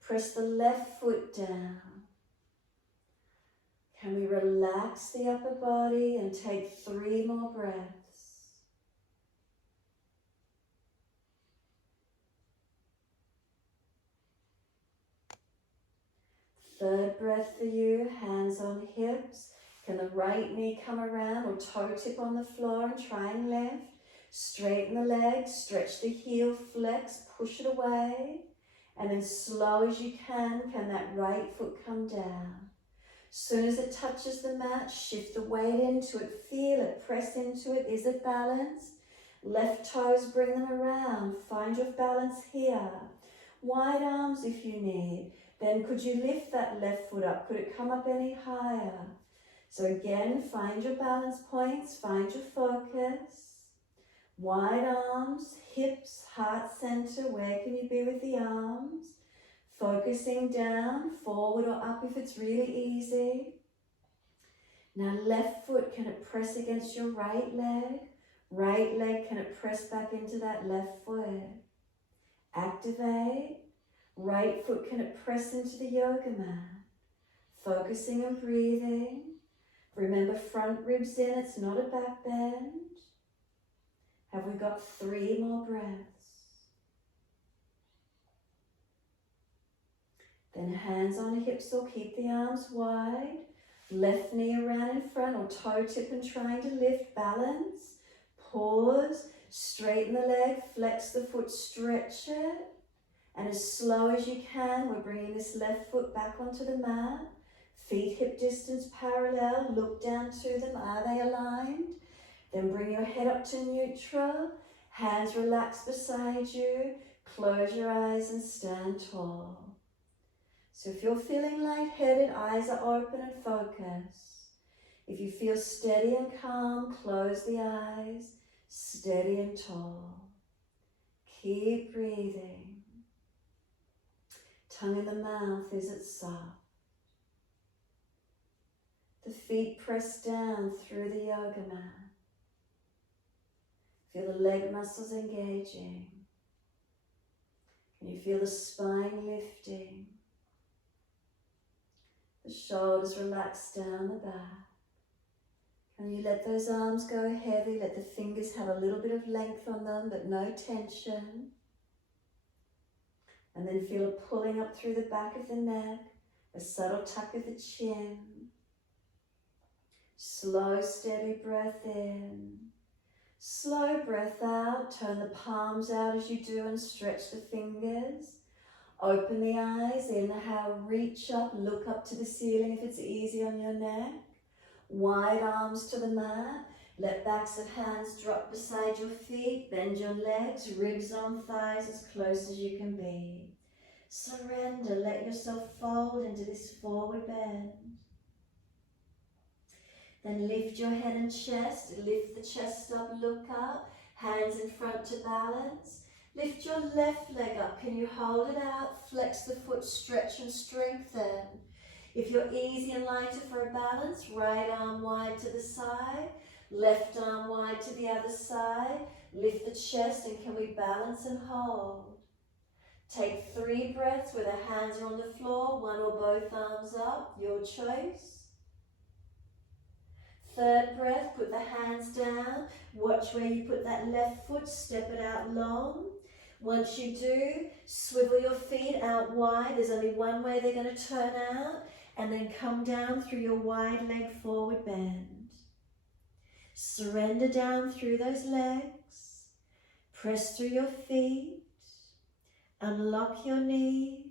Press the left foot down. Can we relax the upper body and take 3 more breaths? Third breath for you, hands on hips. Can the right knee come around or toe tip on the floor and try and lift? Straighten the legs, stretch the heel, flex, push it away. And then slow as you can that right foot come down? Soon as it touches the mat, shift the weight into it, feel it, press into it. Is it balanced? Left toes, bring them around. Find your balance here. Wide arms if you need. Then could you lift that left foot up? Could it come up any higher? So again, find your balance points, find your focus. Wide arms, hips, heart center. Where can you be with the arms? Focusing down, forward or up if it's really easy. Now left foot, can it press against your right leg? Right leg, can it press back into that left foot? Activate. Right foot, can it press into the yoga mat? Focusing and breathing. Remember, front ribs in, it's not a back bend. Have we got 3 more breaths? Then hands on hips or keep the arms wide. Left knee around in front or toe tip and trying to lift, balance. Pause, straighten the leg, flex the foot, stretch it. And as slow as you can, we're bringing this left foot back onto the mat. Feet hip distance parallel, look down to them, are they aligned? Then bring your head up to neutral, hands relax beside you, close your eyes and stand tall. So if you're feeling lightheaded, eyes are open and focused. If you feel steady and calm, close the eyes, steady and tall. Keep breathing. Tongue in the mouth, is it soft? The feet press down through the yoga mat. Feel the leg muscles engaging. Can you feel the spine lifting? The shoulders relax down the back. Can you let those arms go heavy? Let the fingers have a little bit of length on them, but no tension. And then feel a pulling up through the back of the neck, a subtle tuck of the chin. Slow, steady breath in. Slow breath out. Turn the palms out as you do and stretch the fingers. Open the eyes. Inhale, reach up, look up to the ceiling if it's easy on your neck. Wide arms to the mat. Let backs of hands drop beside your feet. Bend your legs, ribs on thighs as close as you can be. Surrender, let yourself fold into this forward bend. Then lift your head and chest, lift the chest up, look up, hands in front to balance. Lift your left leg up, can you hold it out? Flex the foot, stretch and strengthen. If you're easy and lighter for a balance, right arm wide to the side, left arm wide to the other side. Lift the chest and can we balance and hold? Take 3 breaths where the hands are on the floor, one or both arms up, your choice. 3rd breath, put the hands down. Watch where you put that left foot, step it out long. Once you do, swivel your feet out wide. There's only one way they're going to turn out. And then come down through your wide leg forward bend. Surrender down through those legs. Press through your feet. Unlock your knees.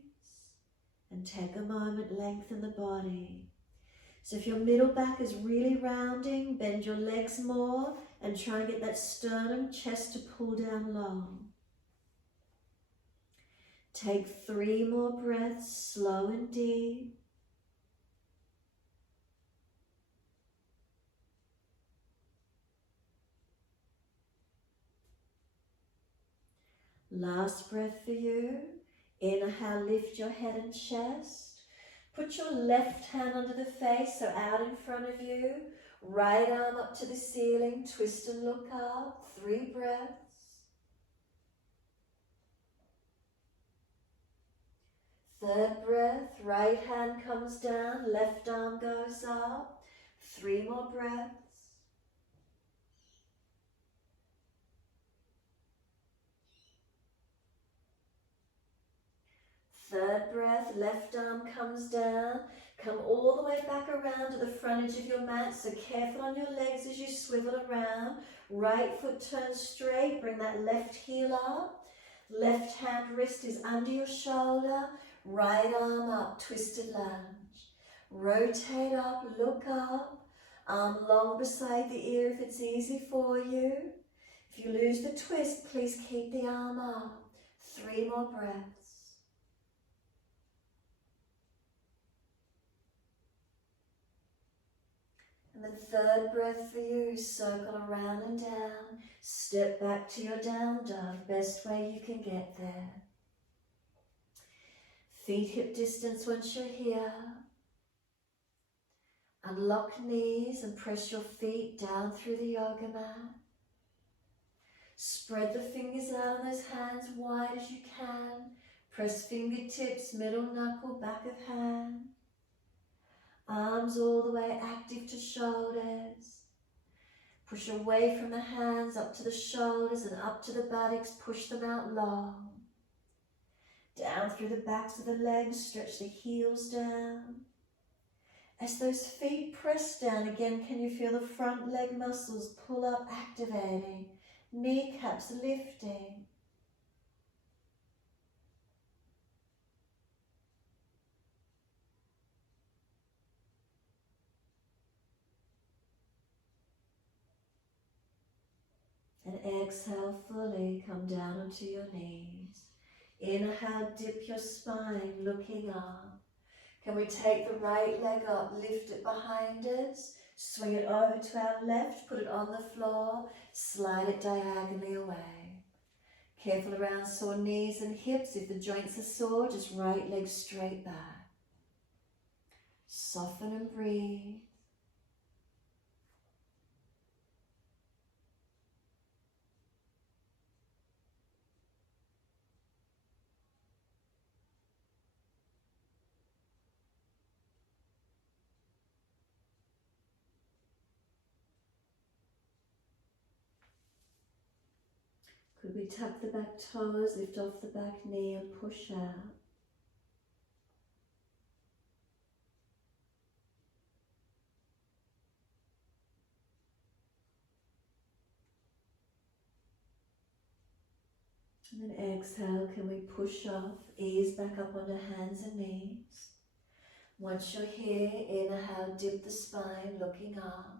And take a moment, lengthen the body. So if your middle back is really rounding, bend your legs more and try and get that sternum, chest to pull down long. Take 3 more breaths, slow and deep. Last breath for you. Inhale, lift your head and chest. Put your left hand under the face, so out in front of you. Right arm up to the ceiling, twist and look up. 3 breaths. 3rd breath, right hand comes down, left arm goes up. 3 more breaths. 3rd breath, left arm comes down. Come all the way back around to the front edge of your mat, so careful on your legs as you swivel around. Right foot turns straight, bring that left heel up. Left hand wrist is under your shoulder. Right arm up, twisted lunge. Rotate up, look up. Arm long beside the ear if it's easy for you. If you lose the twist, please keep the arm up. 3 more breaths. And then 3rd breath for you, circle around and down. Step back to your down dog, best way you can get there. Feet hip distance once you're here. Unlock knees and press your feet down through the yoga mat. Spread the fingers out on those hands wide as you can. Press fingertips, middle knuckle, back of hand. Arms all the way active to shoulders. Push away from the hands up to the shoulders and up to the buttocks. Push them out long. Down through the backs of the legs. Stretch the heels down. As those feet press down again, can you feel the front leg muscles pull up, activating? Kneecaps lifting. And exhale fully, come down onto your knees. Inhale, dip your spine, looking up. Can we take the right leg up, lift it behind us, swing it over to our left, put it on the floor, slide it diagonally away. Careful around sore knees and hips. If the joints are sore, just right leg straight back. Soften and breathe. Could we tuck the back toes, lift off the back knee and push out? And then exhale, can we push off, ease back up onto hands and knees. Once you're here, inhale, dip the spine, looking up.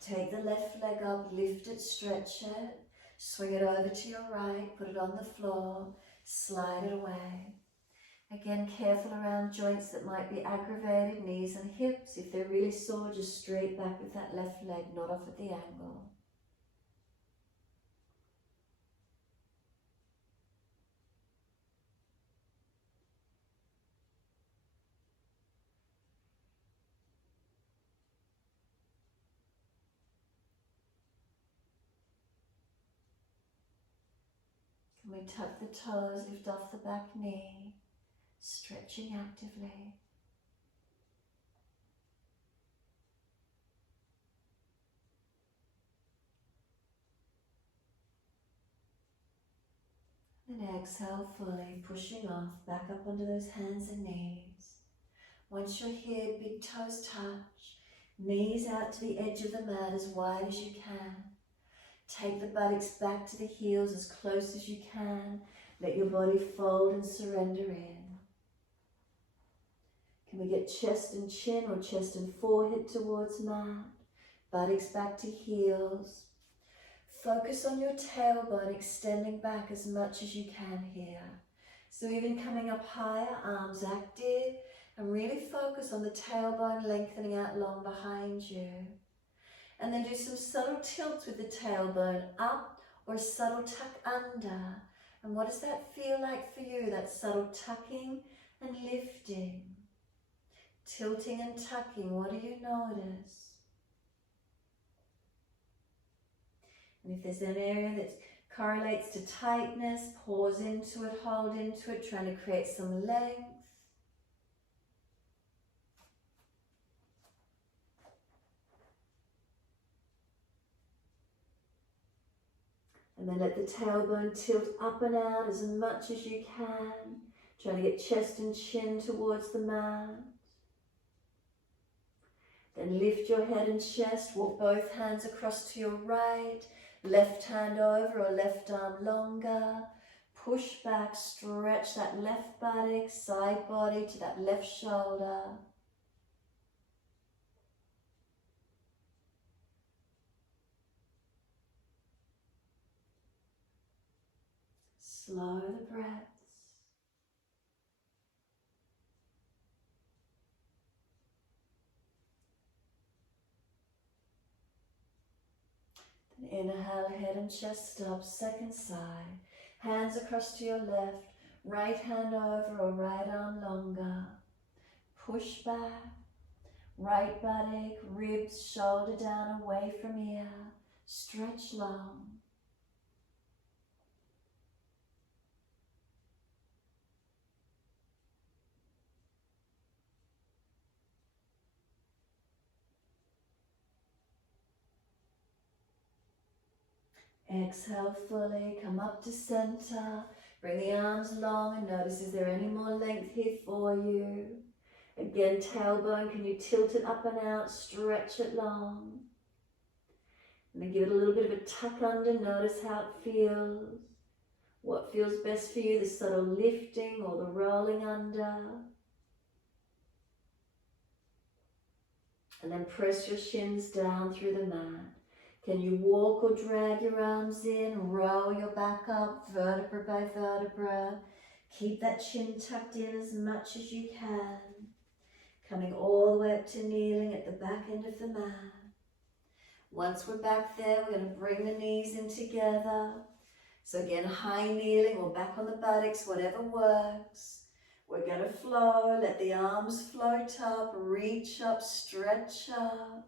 Take the left leg up, lift it, stretch it. Swing it over to your right, put it on the floor, slide it away. Again, careful around joints that might be aggravated, knees and hips. If they're really sore, just straight back with that left leg, not off at the angle. Can we tuck the toes, lift off the back knee, stretching actively. And exhale fully, pushing off, back up onto those hands and knees. Once you're here, big toes touch, knees out to the edge of the mat as wide as you can. Take the buttocks back to the heels as close as you can. Let your body fold and surrender in. Can we get chest and chin or chest and forehead towards mat? Buttocks back to heels. Focus on your tailbone, extending back as much as you can here. So even coming up higher, arms active, and really focus on the tailbone lengthening out long behind you. And then do some subtle tilts with the tailbone up or a subtle tuck under. And what does that feel like for you? That subtle tucking and lifting. Tilting and tucking, what do you notice? And if there's an area that correlates to tightness, pause into it, hold into it, trying to create some length. And then let the tailbone tilt up and out as much as you can. Try to get chest and chin towards the mat. Then lift your head and chest, walk both hands across to your right, left hand over or left arm longer. Push back, stretch that left buttock, side body to that left shoulder. Slow the breaths. Then inhale, head and chest up, second side. Hands across to your left, right hand over or right arm longer. Push back, right buttock, ribs, shoulder down, away from ear. Stretch long. Exhale fully, come up to center. Bring the arms long and notice, is there any more length here for you? Again, tailbone, can you tilt it up and out, stretch it long. And then give it a little bit of a tuck under, notice how it feels. What feels best for you, the subtle lifting or the rolling under. And then press your shins down through the mat. Can you walk or drag your arms in, roll your back up, vertebra by vertebra. Keep that chin tucked in as much as you can. Coming all the way up to kneeling at the back end of the mat. Once we're back there, we're going to bring the knees in together. So again, high kneeling or back on the buttocks, whatever works. We're going to flow, let the arms float up, reach up, stretch up.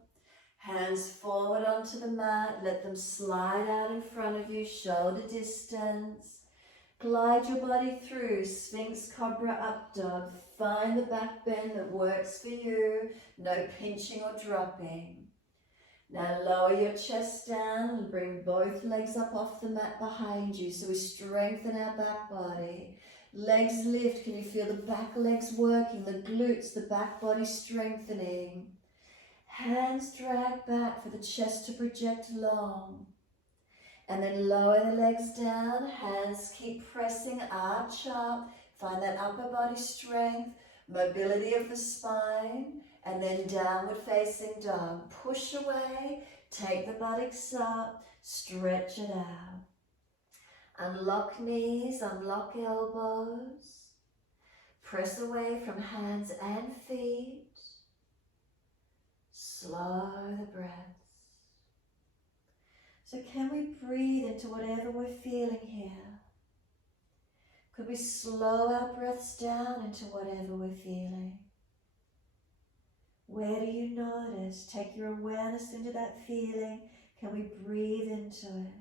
Hands forward onto the mat, let them slide out in front of you, shoulder distance. Glide your body through Sphinx, Cobra, Up Dog. Find the back bend that works for you, no pinching or dropping. Now lower your chest down and bring both legs up off the mat behind you. So we strengthen our back body. Legs lift. Can you feel the back legs working? The glutes, the back body strengthening. Hands drag back for the chest to project long. And then lower the legs down. Hands keep pressing, arch up. Find that upper body strength, mobility of the spine. And then downward facing dog. Push away, take the buttocks up, stretch it out. Unlock knees, unlock elbows. Press away from hands and feet. Slow the breaths. So can we breathe into whatever we're feeling here? Could we slow our breaths down into whatever we're feeling? Where do you notice? Take your awareness into that feeling. Can we breathe into it?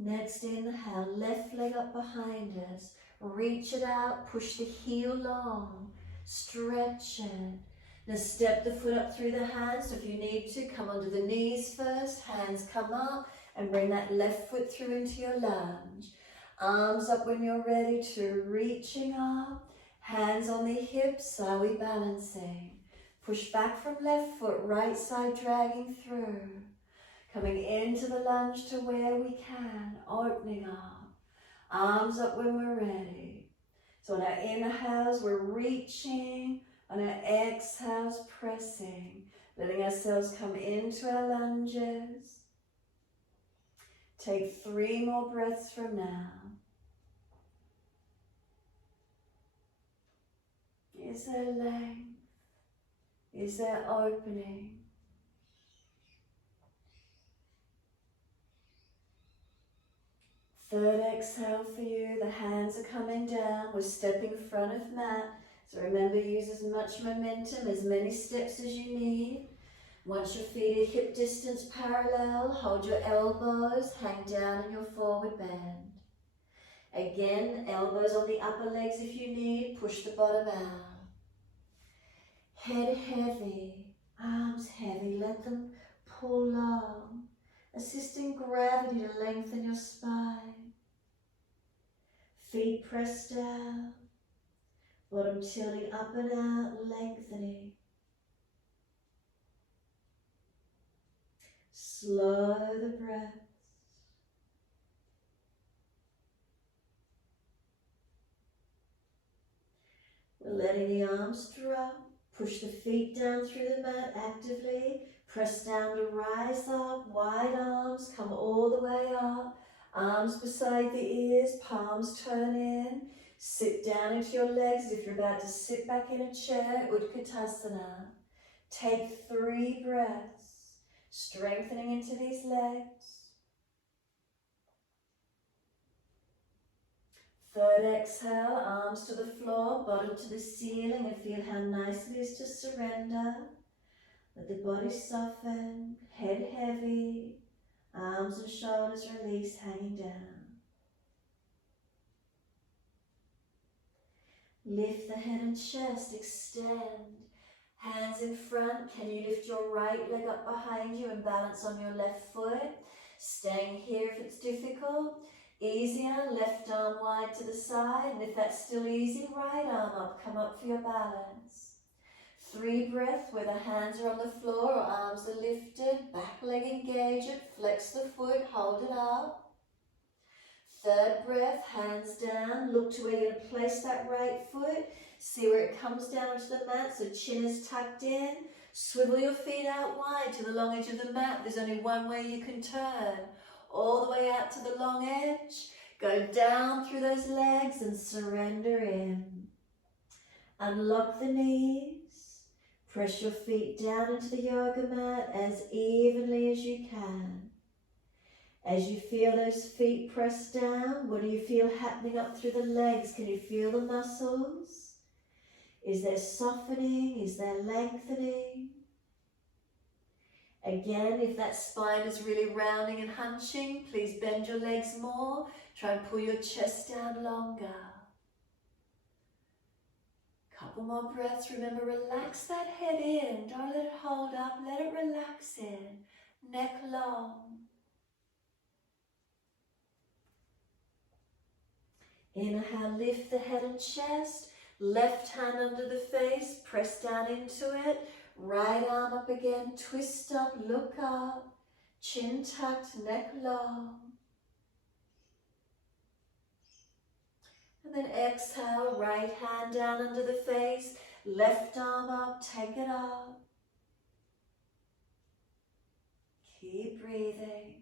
Next inhale, left leg up behind us. Reach it out, push the heel long, stretch it. Now step the foot up through the hands. So if you need to, come onto the knees first, hands come up and bring that left foot through into your lunge. Arms up when you're ready to reaching up. Hands on the hips, are we balancing? Push back from left foot, right side dragging through. Coming into the lunge to where we can, opening up. Arms up when we're ready. So on our inhales, we're reaching. On our exhales, pressing. Letting ourselves come into our lunges. Take 3 more breaths from now. Is there length? Is there opening? Third exhale for you, the hands are coming down, we're stepping front of mat. So remember, use as much momentum, as many steps as you need. Once your feet are hip distance parallel, hold your elbows, hang down in your forward bend. Again, elbows on the upper legs if you need, push the bottom out. Head heavy, arms heavy, let them pull long, assisting gravity to lengthen your spine. Feet pressed down, bottom tilting up and out, lengthening. Slow the breaths. We're letting the arms drop. Push the feet down through the mat actively. Press down to rise up. Wide arms, come all the way up. Arms beside the ears, palms turn in. Sit down into your legs if you're about to sit back in a chair, Utkatasana. Take 3 breaths, strengthening into these legs. Third exhale, arms to the floor, bottom to the ceiling, and feel how nice it is to surrender. Let the body soften, head heavy, arms and shoulders release, hanging down. Lift the head and chest, extend. Hands in front. Can you lift your right leg up behind you and balance on your left foot? Staying here if it's difficult. Easier, left arm wide to the side. And if that's still easy, right arm up. Come up for your balance. 3 breaths where the hands are on the floor or arms are lifted. Back leg engage it. Flex the foot. Hold it up. Third breath, hands down. Look to where you're going to place that right foot. See where it comes down onto the mat, so chin is tucked in. Swivel your feet out wide to the long edge of the mat. There's only one way you can turn. All the way out to the long edge. Go down through those legs and surrender in. Unlock the knees. Press your feet down into the yoga mat as evenly as you can. As you feel those feet press down, what do you feel happening up through the legs? Can you feel the muscles? Is there softening? Is there lengthening? Again, if that spine is really rounding and hunching, please bend your legs more. Try and pull your chest down longer. Couple more breaths. Remember, relax that head in. Don't let it hold up. Let it relax in. Neck long. Inhale, lift the head and chest. Left hand under the face. Press down into it. Right arm up again. Twist up, look up. Chin tucked, neck long. And then exhale, right hand down under the face. Left arm up, take it up. Keep breathing.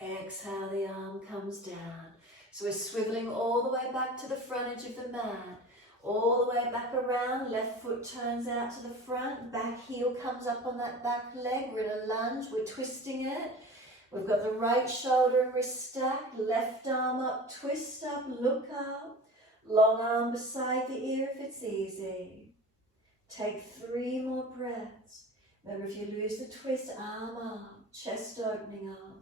Exhale, the arm comes down. So we're swiveling all the way back to the front edge of the mat. All the way back around, left foot turns out to the front, back heel comes up on that back leg. We're in a lunge, we're twisting it. We've got the right shoulder and wrist stacked, left arm up, twist up, look up. Long arm beside the ear if it's easy. Take 3 more breaths. Remember, if you lose the twist, arm up, chest opening up.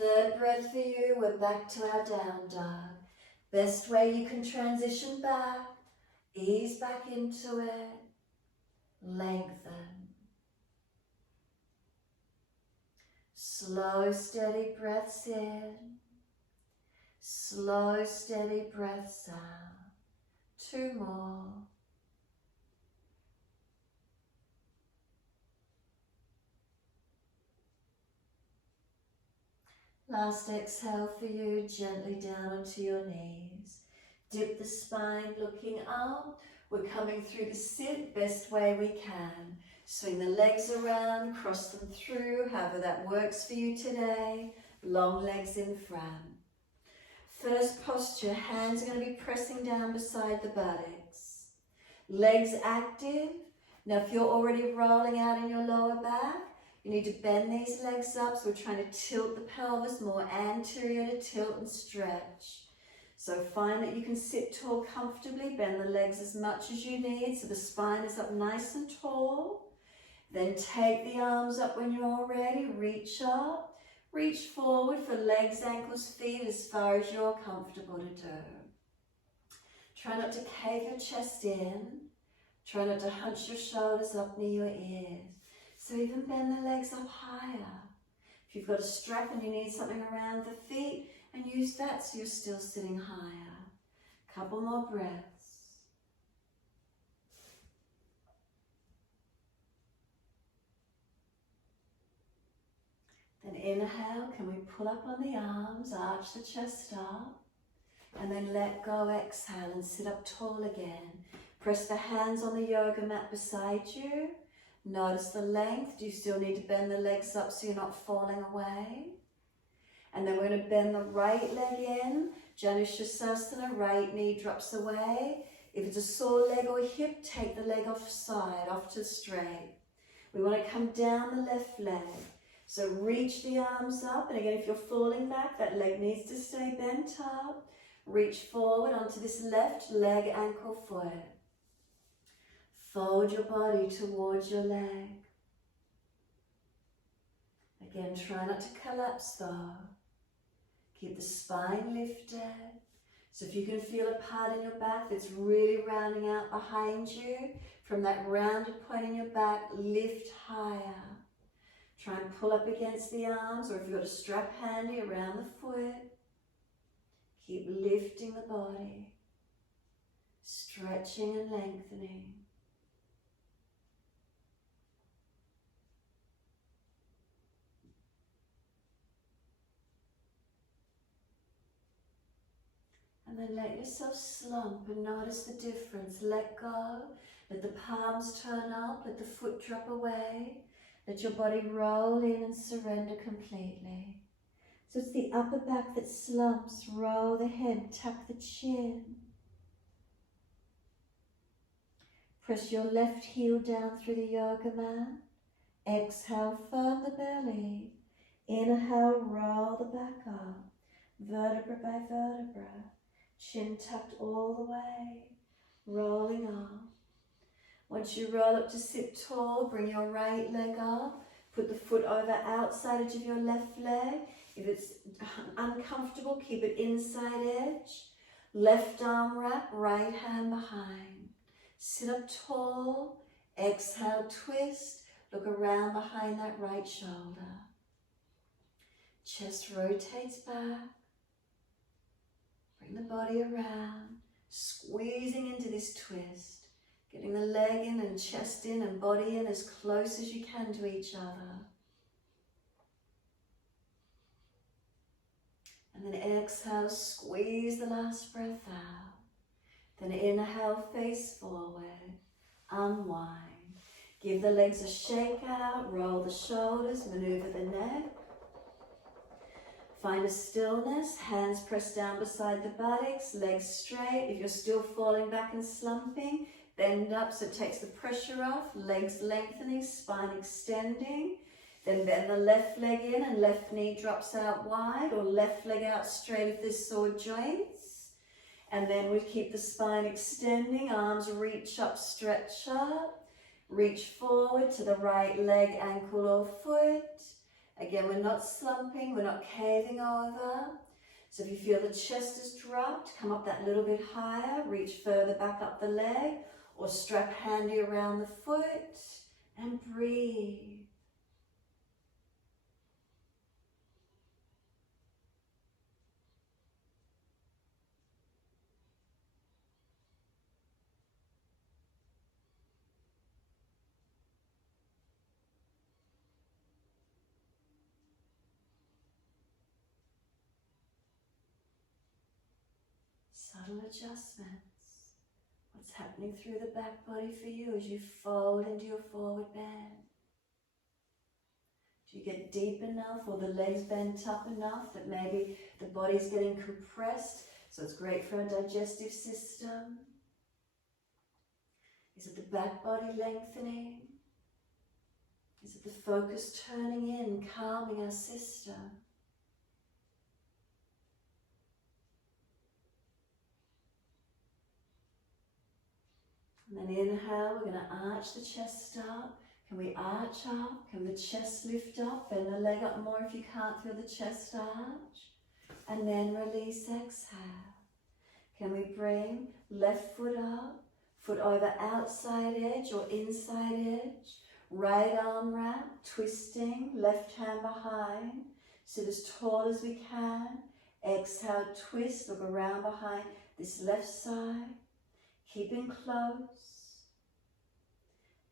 3rd breath for you, we're back to our down dog. Best way you can transition back, ease back into it, lengthen. Slow, steady breaths in, slow, steady breaths out. 2 more. Last exhale for you, gently down onto your knees. Dip the spine, looking up. We're coming through the sit best way we can. Swing the legs around, cross them through, however that works for you today. Long legs in front. First posture, hands are going to be pressing down beside the buttocks. Legs active. Now if you're already rolling out in your lower back, you need to bend these legs up, so we're trying to tilt the pelvis more anterior to tilt and stretch. So find that you can sit tall comfortably, bend the legs as much as you need so the spine is up nice and tall. Then take the arms up when you're ready, reach up, reach forward for legs, ankles, feet as far as you're comfortable to do. Try not to cave your chest in, try not to hunch your shoulders up near your ears. So even bend the legs up higher. If you've got a strap and you need something around the feet, and use that so you're still sitting higher. Couple more breaths. Then inhale, can we pull up on the arms, arch the chest up, and then let go, exhale and sit up tall again. Press the hands on the yoga mat beside you. Notice the length. Do you still need to bend the legs up so you're not falling away? And then we're going to bend the right leg in. Janushirasana, right knee drops away. If it's a sore leg or hip, take the leg off side, off to the straight. We want to come down the left leg. So reach the arms up. And again, if you're falling back, that leg needs to stay bent up. Reach forward onto this left leg, ankle, foot. Fold your body towards your leg. Again, try not to collapse though. Keep the spine lifted. So if you can feel a part in your back that's really rounding out behind you, from that rounded point in your back, lift higher. Try and pull up against the arms, or if you've got a strap handy around the foot, keep lifting the body, stretching and lengthening. And then let yourself slump and notice the difference. Let go, let the palms turn up, let the foot drop away. Let your body roll in and surrender completely. So it's the upper back that slumps. Roll the head, tuck the chin. Press your left heel down through the yoga mat. Exhale, firm the belly. Inhale, roll the back up, vertebra by vertebra, chin tucked all the way, rolling up. Once you roll up to sit tall, bring your right leg up, put the foot over outside edge of your left leg. If it's uncomfortable, keep it inside edge. Left arm wrap, right hand behind. Sit up tall, exhale, twist, look around behind that right shoulder. Chest rotates back. Bring the body around, squeezing into this twist, getting the leg in and chest in and body in as close as you can to each other. And then exhale, squeeze the last breath out. Then inhale, face forward, unwind. Give the legs a shake out, roll the shoulders, maneuver the neck. Find a stillness, hands pressed down beside the buttocks, legs straight. If you're still falling back and slumping, bend up so it takes the pressure off, legs lengthening, spine extending. Then bend the left leg in and left knee drops out wide, or left leg out straight if there's sore joints. And then we keep the spine extending, arms reach up, stretch up. Reach forward to the right leg, ankle or foot. Again, we're not slumping, we're not caving over. So if you feel the chest is dropped, come up that little bit higher, reach further back up the leg, or strap handy around the foot, and breathe. Subtle adjustments. What's happening through the back body for you as you fold into your forward bend? Do you get deep enough, or the legs bent up enough that maybe the body's getting compressed, so it's great for our digestive system? Is it the back body lengthening? Is it the focus turning in, calming our system? And then inhale, we're going to arch the chest up. Can we arch up? Can the chest lift up? Bend the leg up more if you can't feel the chest arch. And then release, exhale. Can we bring left foot up, foot over outside edge or inside edge? Right arm wrap, twisting, left hand behind. Sit as tall as we can. Exhale, twist, look around behind this left side. Keeping close.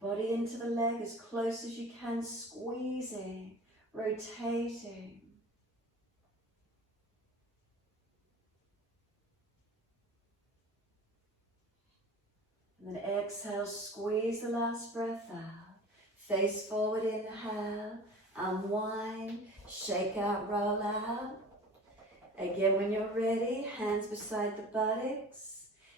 Body into the leg as close as you can, squeezing, rotating. And then exhale, squeeze the last breath out. Face forward, inhale, unwind, shake out, roll out. Again, when you're ready, hands beside the buttocks.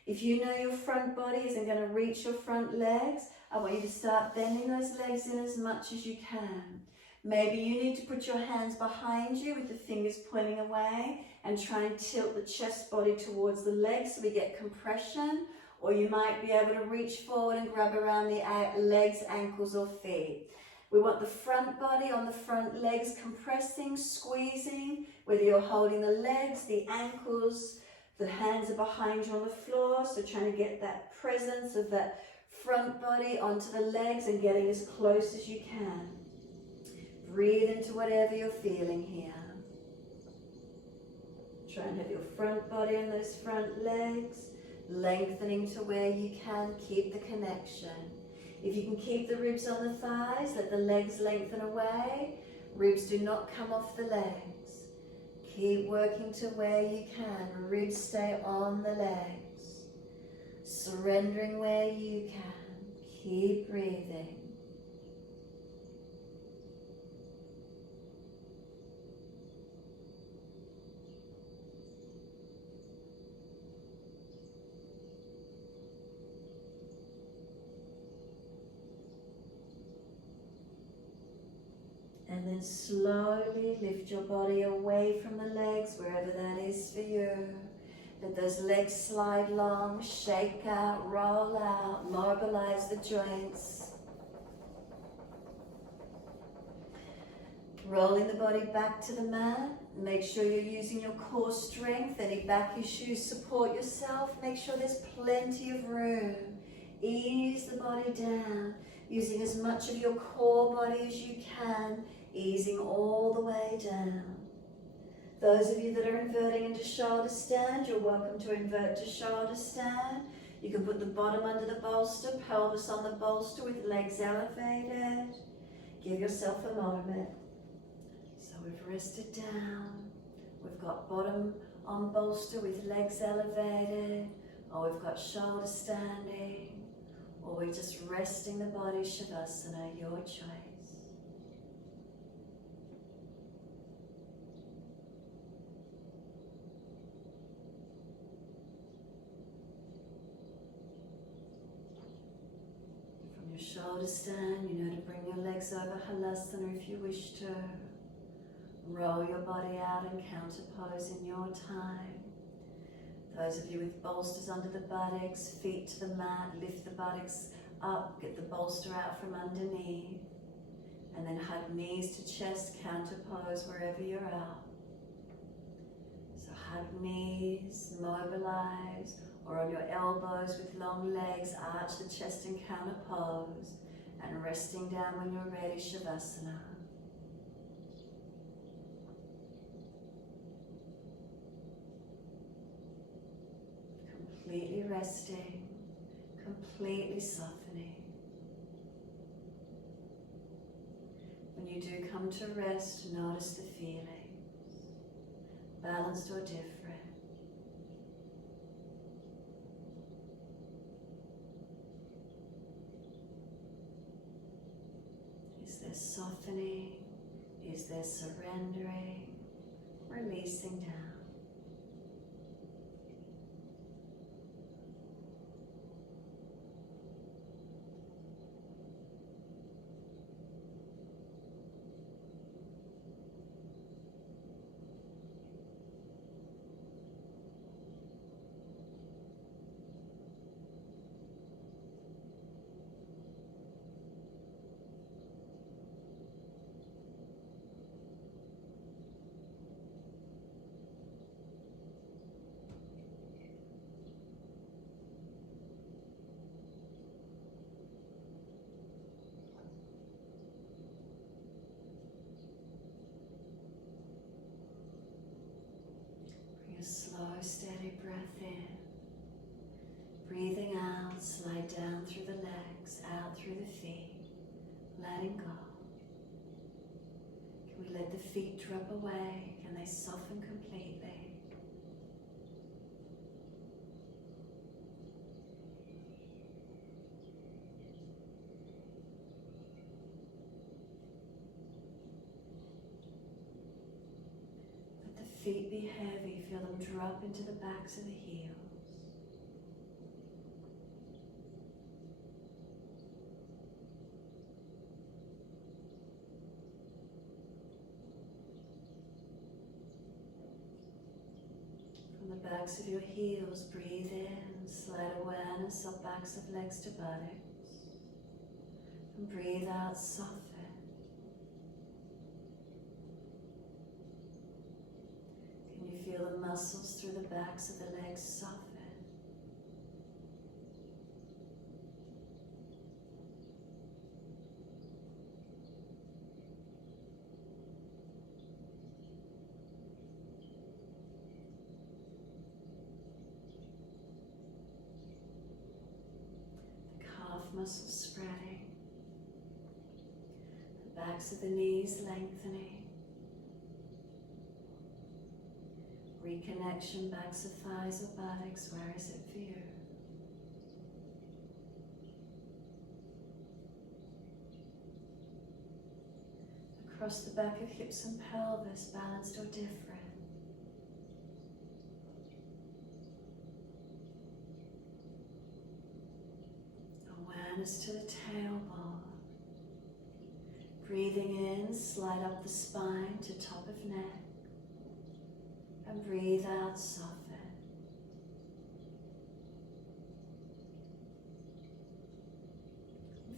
If you know your front body isn't going to reach your front legs, I want you to start bending those legs in as much as you can. Maybe you need to put your hands behind you with the fingers pointing away and try and tilt the chest body towards the legs so we get compression. Or you might be able to reach forward and grab around the legs, ankles or feet. We want the front body on the front legs compressing, squeezing, whether you're holding the legs, the ankles, the hands are behind you on the floor, so trying to get that presence of that front body onto the legs and getting as close as you can. Breathe into whatever you're feeling here. Try and have your front body on those front legs, lengthening to where you can. Keep the connection. If you can keep the ribs on the thighs, let the legs lengthen away. Ribs do not come off the legs. Keep working to where you can. Ribs stay on the legs. Surrendering where you can. Keep breathing. And then slowly lift your body away from the legs, wherever that is for you. Let those legs slide long, shake out, roll out, mobilize the joints. Rolling the body back to the mat. Make sure you're using your core strength. Any back issues, support yourself. Make sure there's plenty of room. Ease the body down, using as much of your core body as you can, easing all the way down. Those of you that are inverting into shoulder stand, you're welcome to invert to shoulder stand. You can put the bottom under the bolster, pelvis on the bolster with legs elevated. Give yourself a moment. So we've rested down. We've got bottom on bolster with legs elevated, or we've got shoulder standing, or we're just resting the body, Shavasana, your choice. From your shoulder stand, you know to bring your legs over Halasana if you wish to. Roll your body out and counter pose in your time. Those of you with bolsters under the buttocks, feet to the mat, lift the buttocks up, get the bolster out from underneath, and then hug knees to chest, counter pose wherever you're out. So hug knees, mobilize, or on your elbows with long legs, arch the chest and counter pose, and resting down when you're ready, Shavasana. Completely resting, completely softening. When you do come to rest, notice the feelings, balanced or different. Is there softening? Is there surrendering? Releasing down. A slow, steady breath in. Breathing out, slide down through the legs, out through the feet, letting go. Can we let the feet drop away? Can they soften completely? Feet be heavy, feel them drop into the backs of the heels. From the backs of your heels, breathe in, slide awareness up backs of legs to buttocks. And breathe out, soften. Feel the muscles through the backs of the legs soften. The calf muscles spreading. The backs of the knees lengthening. Reconnection, backs of thighs or buttocks, where is it for you? Across the back of hips and pelvis, balanced or different. Awareness to the tailbone. Breathing in, slide up the spine to top of neck. And breathe out, soften.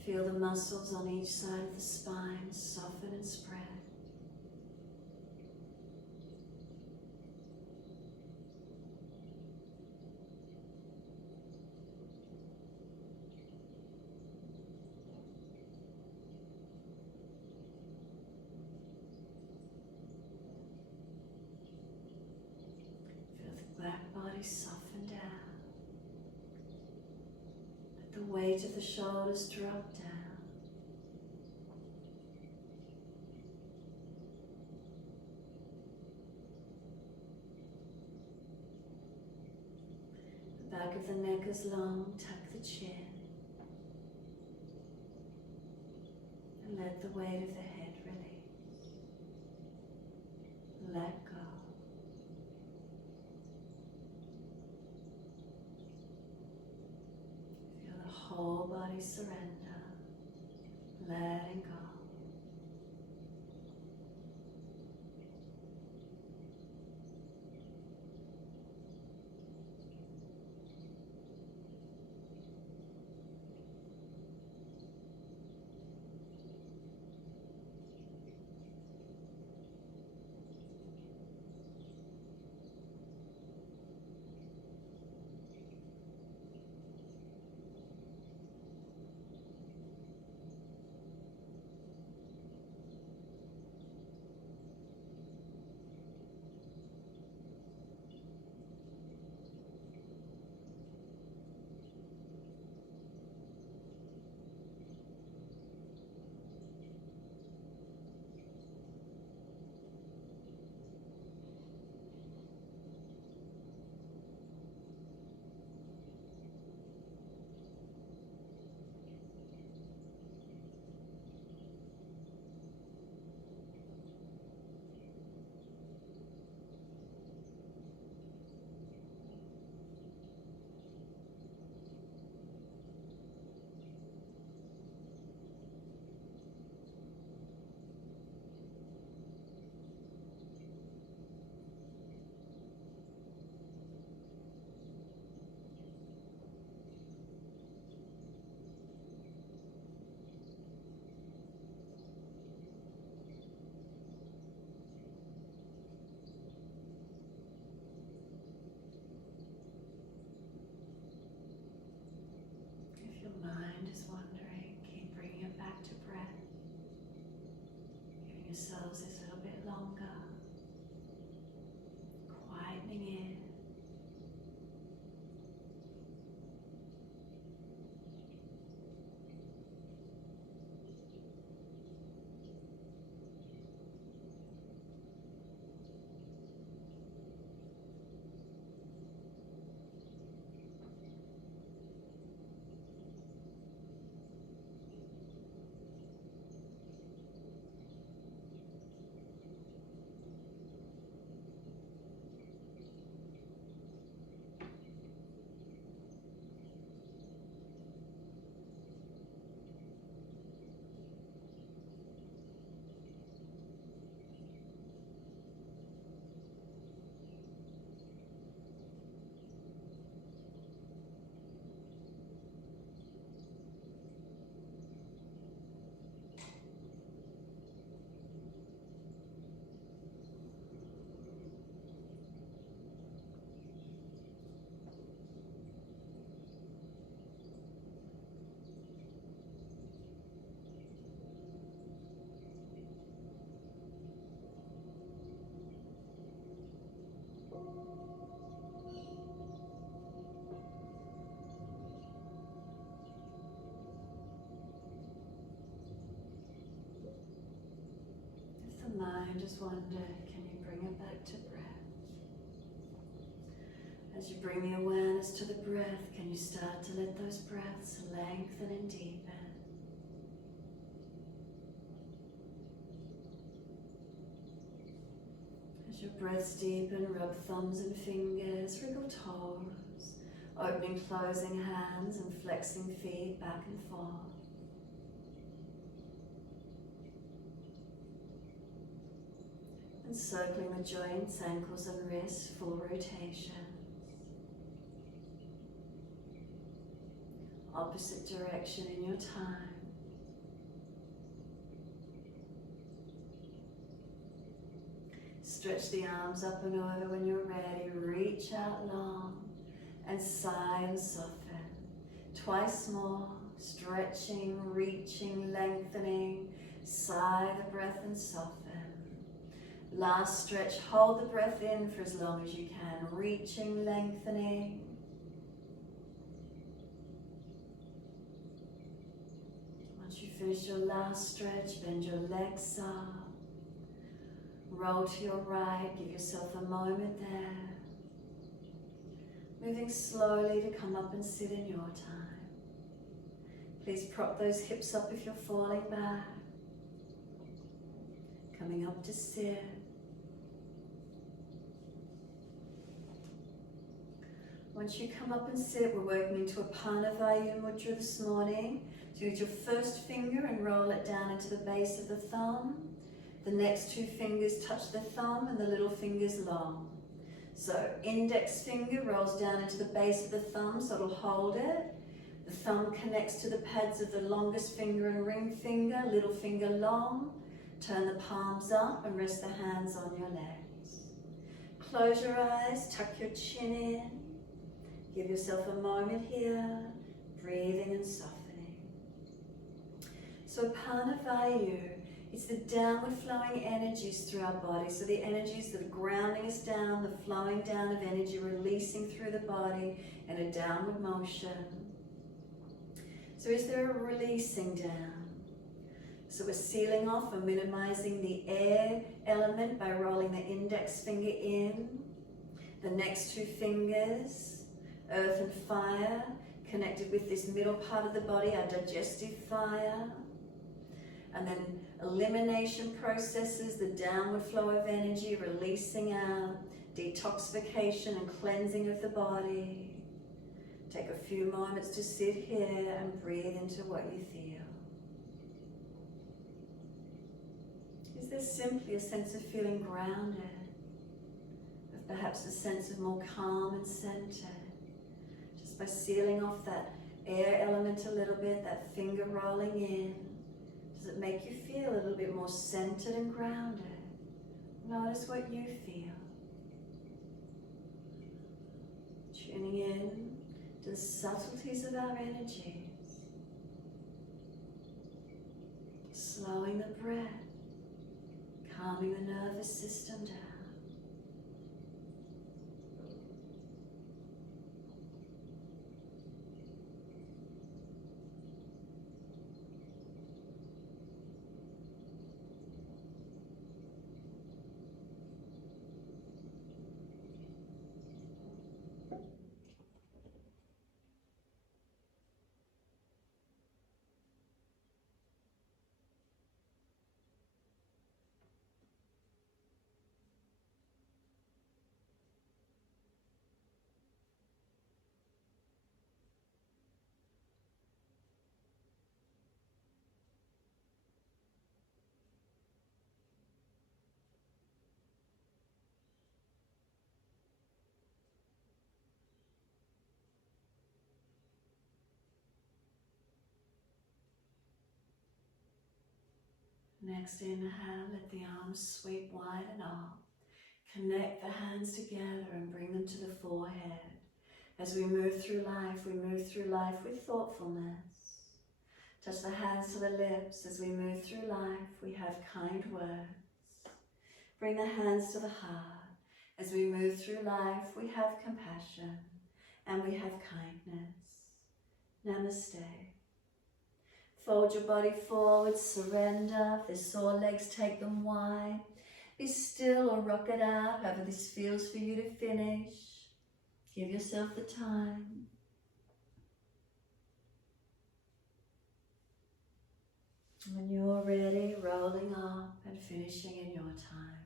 Feel the muscles on each side of the spine soften and spread. Feel the back body soften down. Let the weight of the shoulders drop down. The back of the neck is long, tuck the chin. And let the weight of the head release. Let go. Feel the whole body surrender, letting go. Yourselves is a little bit longer, quietening in. If the mind has wandered, can you bring it back to breath? As you bring the awareness to the breath, can you start to let those breaths lengthen and deepen? As your breaths deepen, rub thumbs and fingers, wriggle toes, opening, closing hands and flexing feet back and forth. Encircling the joints, ankles and wrists, full rotation. Opposite direction in your time. Stretch the arms up and over when you're ready. Reach out long and sigh and soften. Twice more, stretching, reaching, lengthening. Sigh the breath and soften. Last stretch, hold the breath in for as long as you can. Reaching, lengthening. Once you finish your last stretch, bend your legs up. Roll to your right, give yourself a moment there. Moving slowly to come up and sit in your time. Please prop those hips up if you're falling back. Coming up to sit. Once you come up and sit, we're working into a Panavayu Mudra this morning. So use your first finger and roll it down into the base of the thumb. The next two fingers touch the thumb and the little finger's long. So index finger rolls down into the base of the thumb, so it'll hold it. The thumb connects to the pads of the longest finger and ring finger, little finger long. Turn the palms up and rest the hands on your legs. Close your eyes, tuck your chin in. Give yourself a moment here, breathing and softening. So Panavayu, it's the downward flowing energies through our body. So the energies that are grounding us down, the flowing down of energy, releasing through the body in a downward motion. So is there a releasing down? So we're sealing off and minimizing the air element by rolling the index finger in. The next two fingers, earth and fire, connected with this middle part of the body, our digestive fire. And then elimination processes, the downward flow of energy, releasing out, detoxification and cleansing of the body. Take a few moments to sit here and breathe into what you feel. Is there simply a sense of feeling grounded? Of perhaps a sense of more calm and centered? Just by sealing off that air element a little bit, that finger rolling in. Does it make you feel a little bit more centered and grounded? Notice what you feel. Tuning in to the subtleties of our energies. Slowing the breath, calming the nervous system down. Next inhale, let the arms sweep wide and up. Connect the hands together and bring them to the forehead. As we move through life with thoughtfulness. Touch the hands to the lips. As we move through life, we have kind words. Bring the hands to the heart. As we move through life, we have compassion and we have kindness. Namaste. Fold your body forward, surrender. If there's sore legs, take them wide. Be still or rock it out, however this feels for you to finish. Give yourself the time. When you're ready, rolling up and finishing in your time.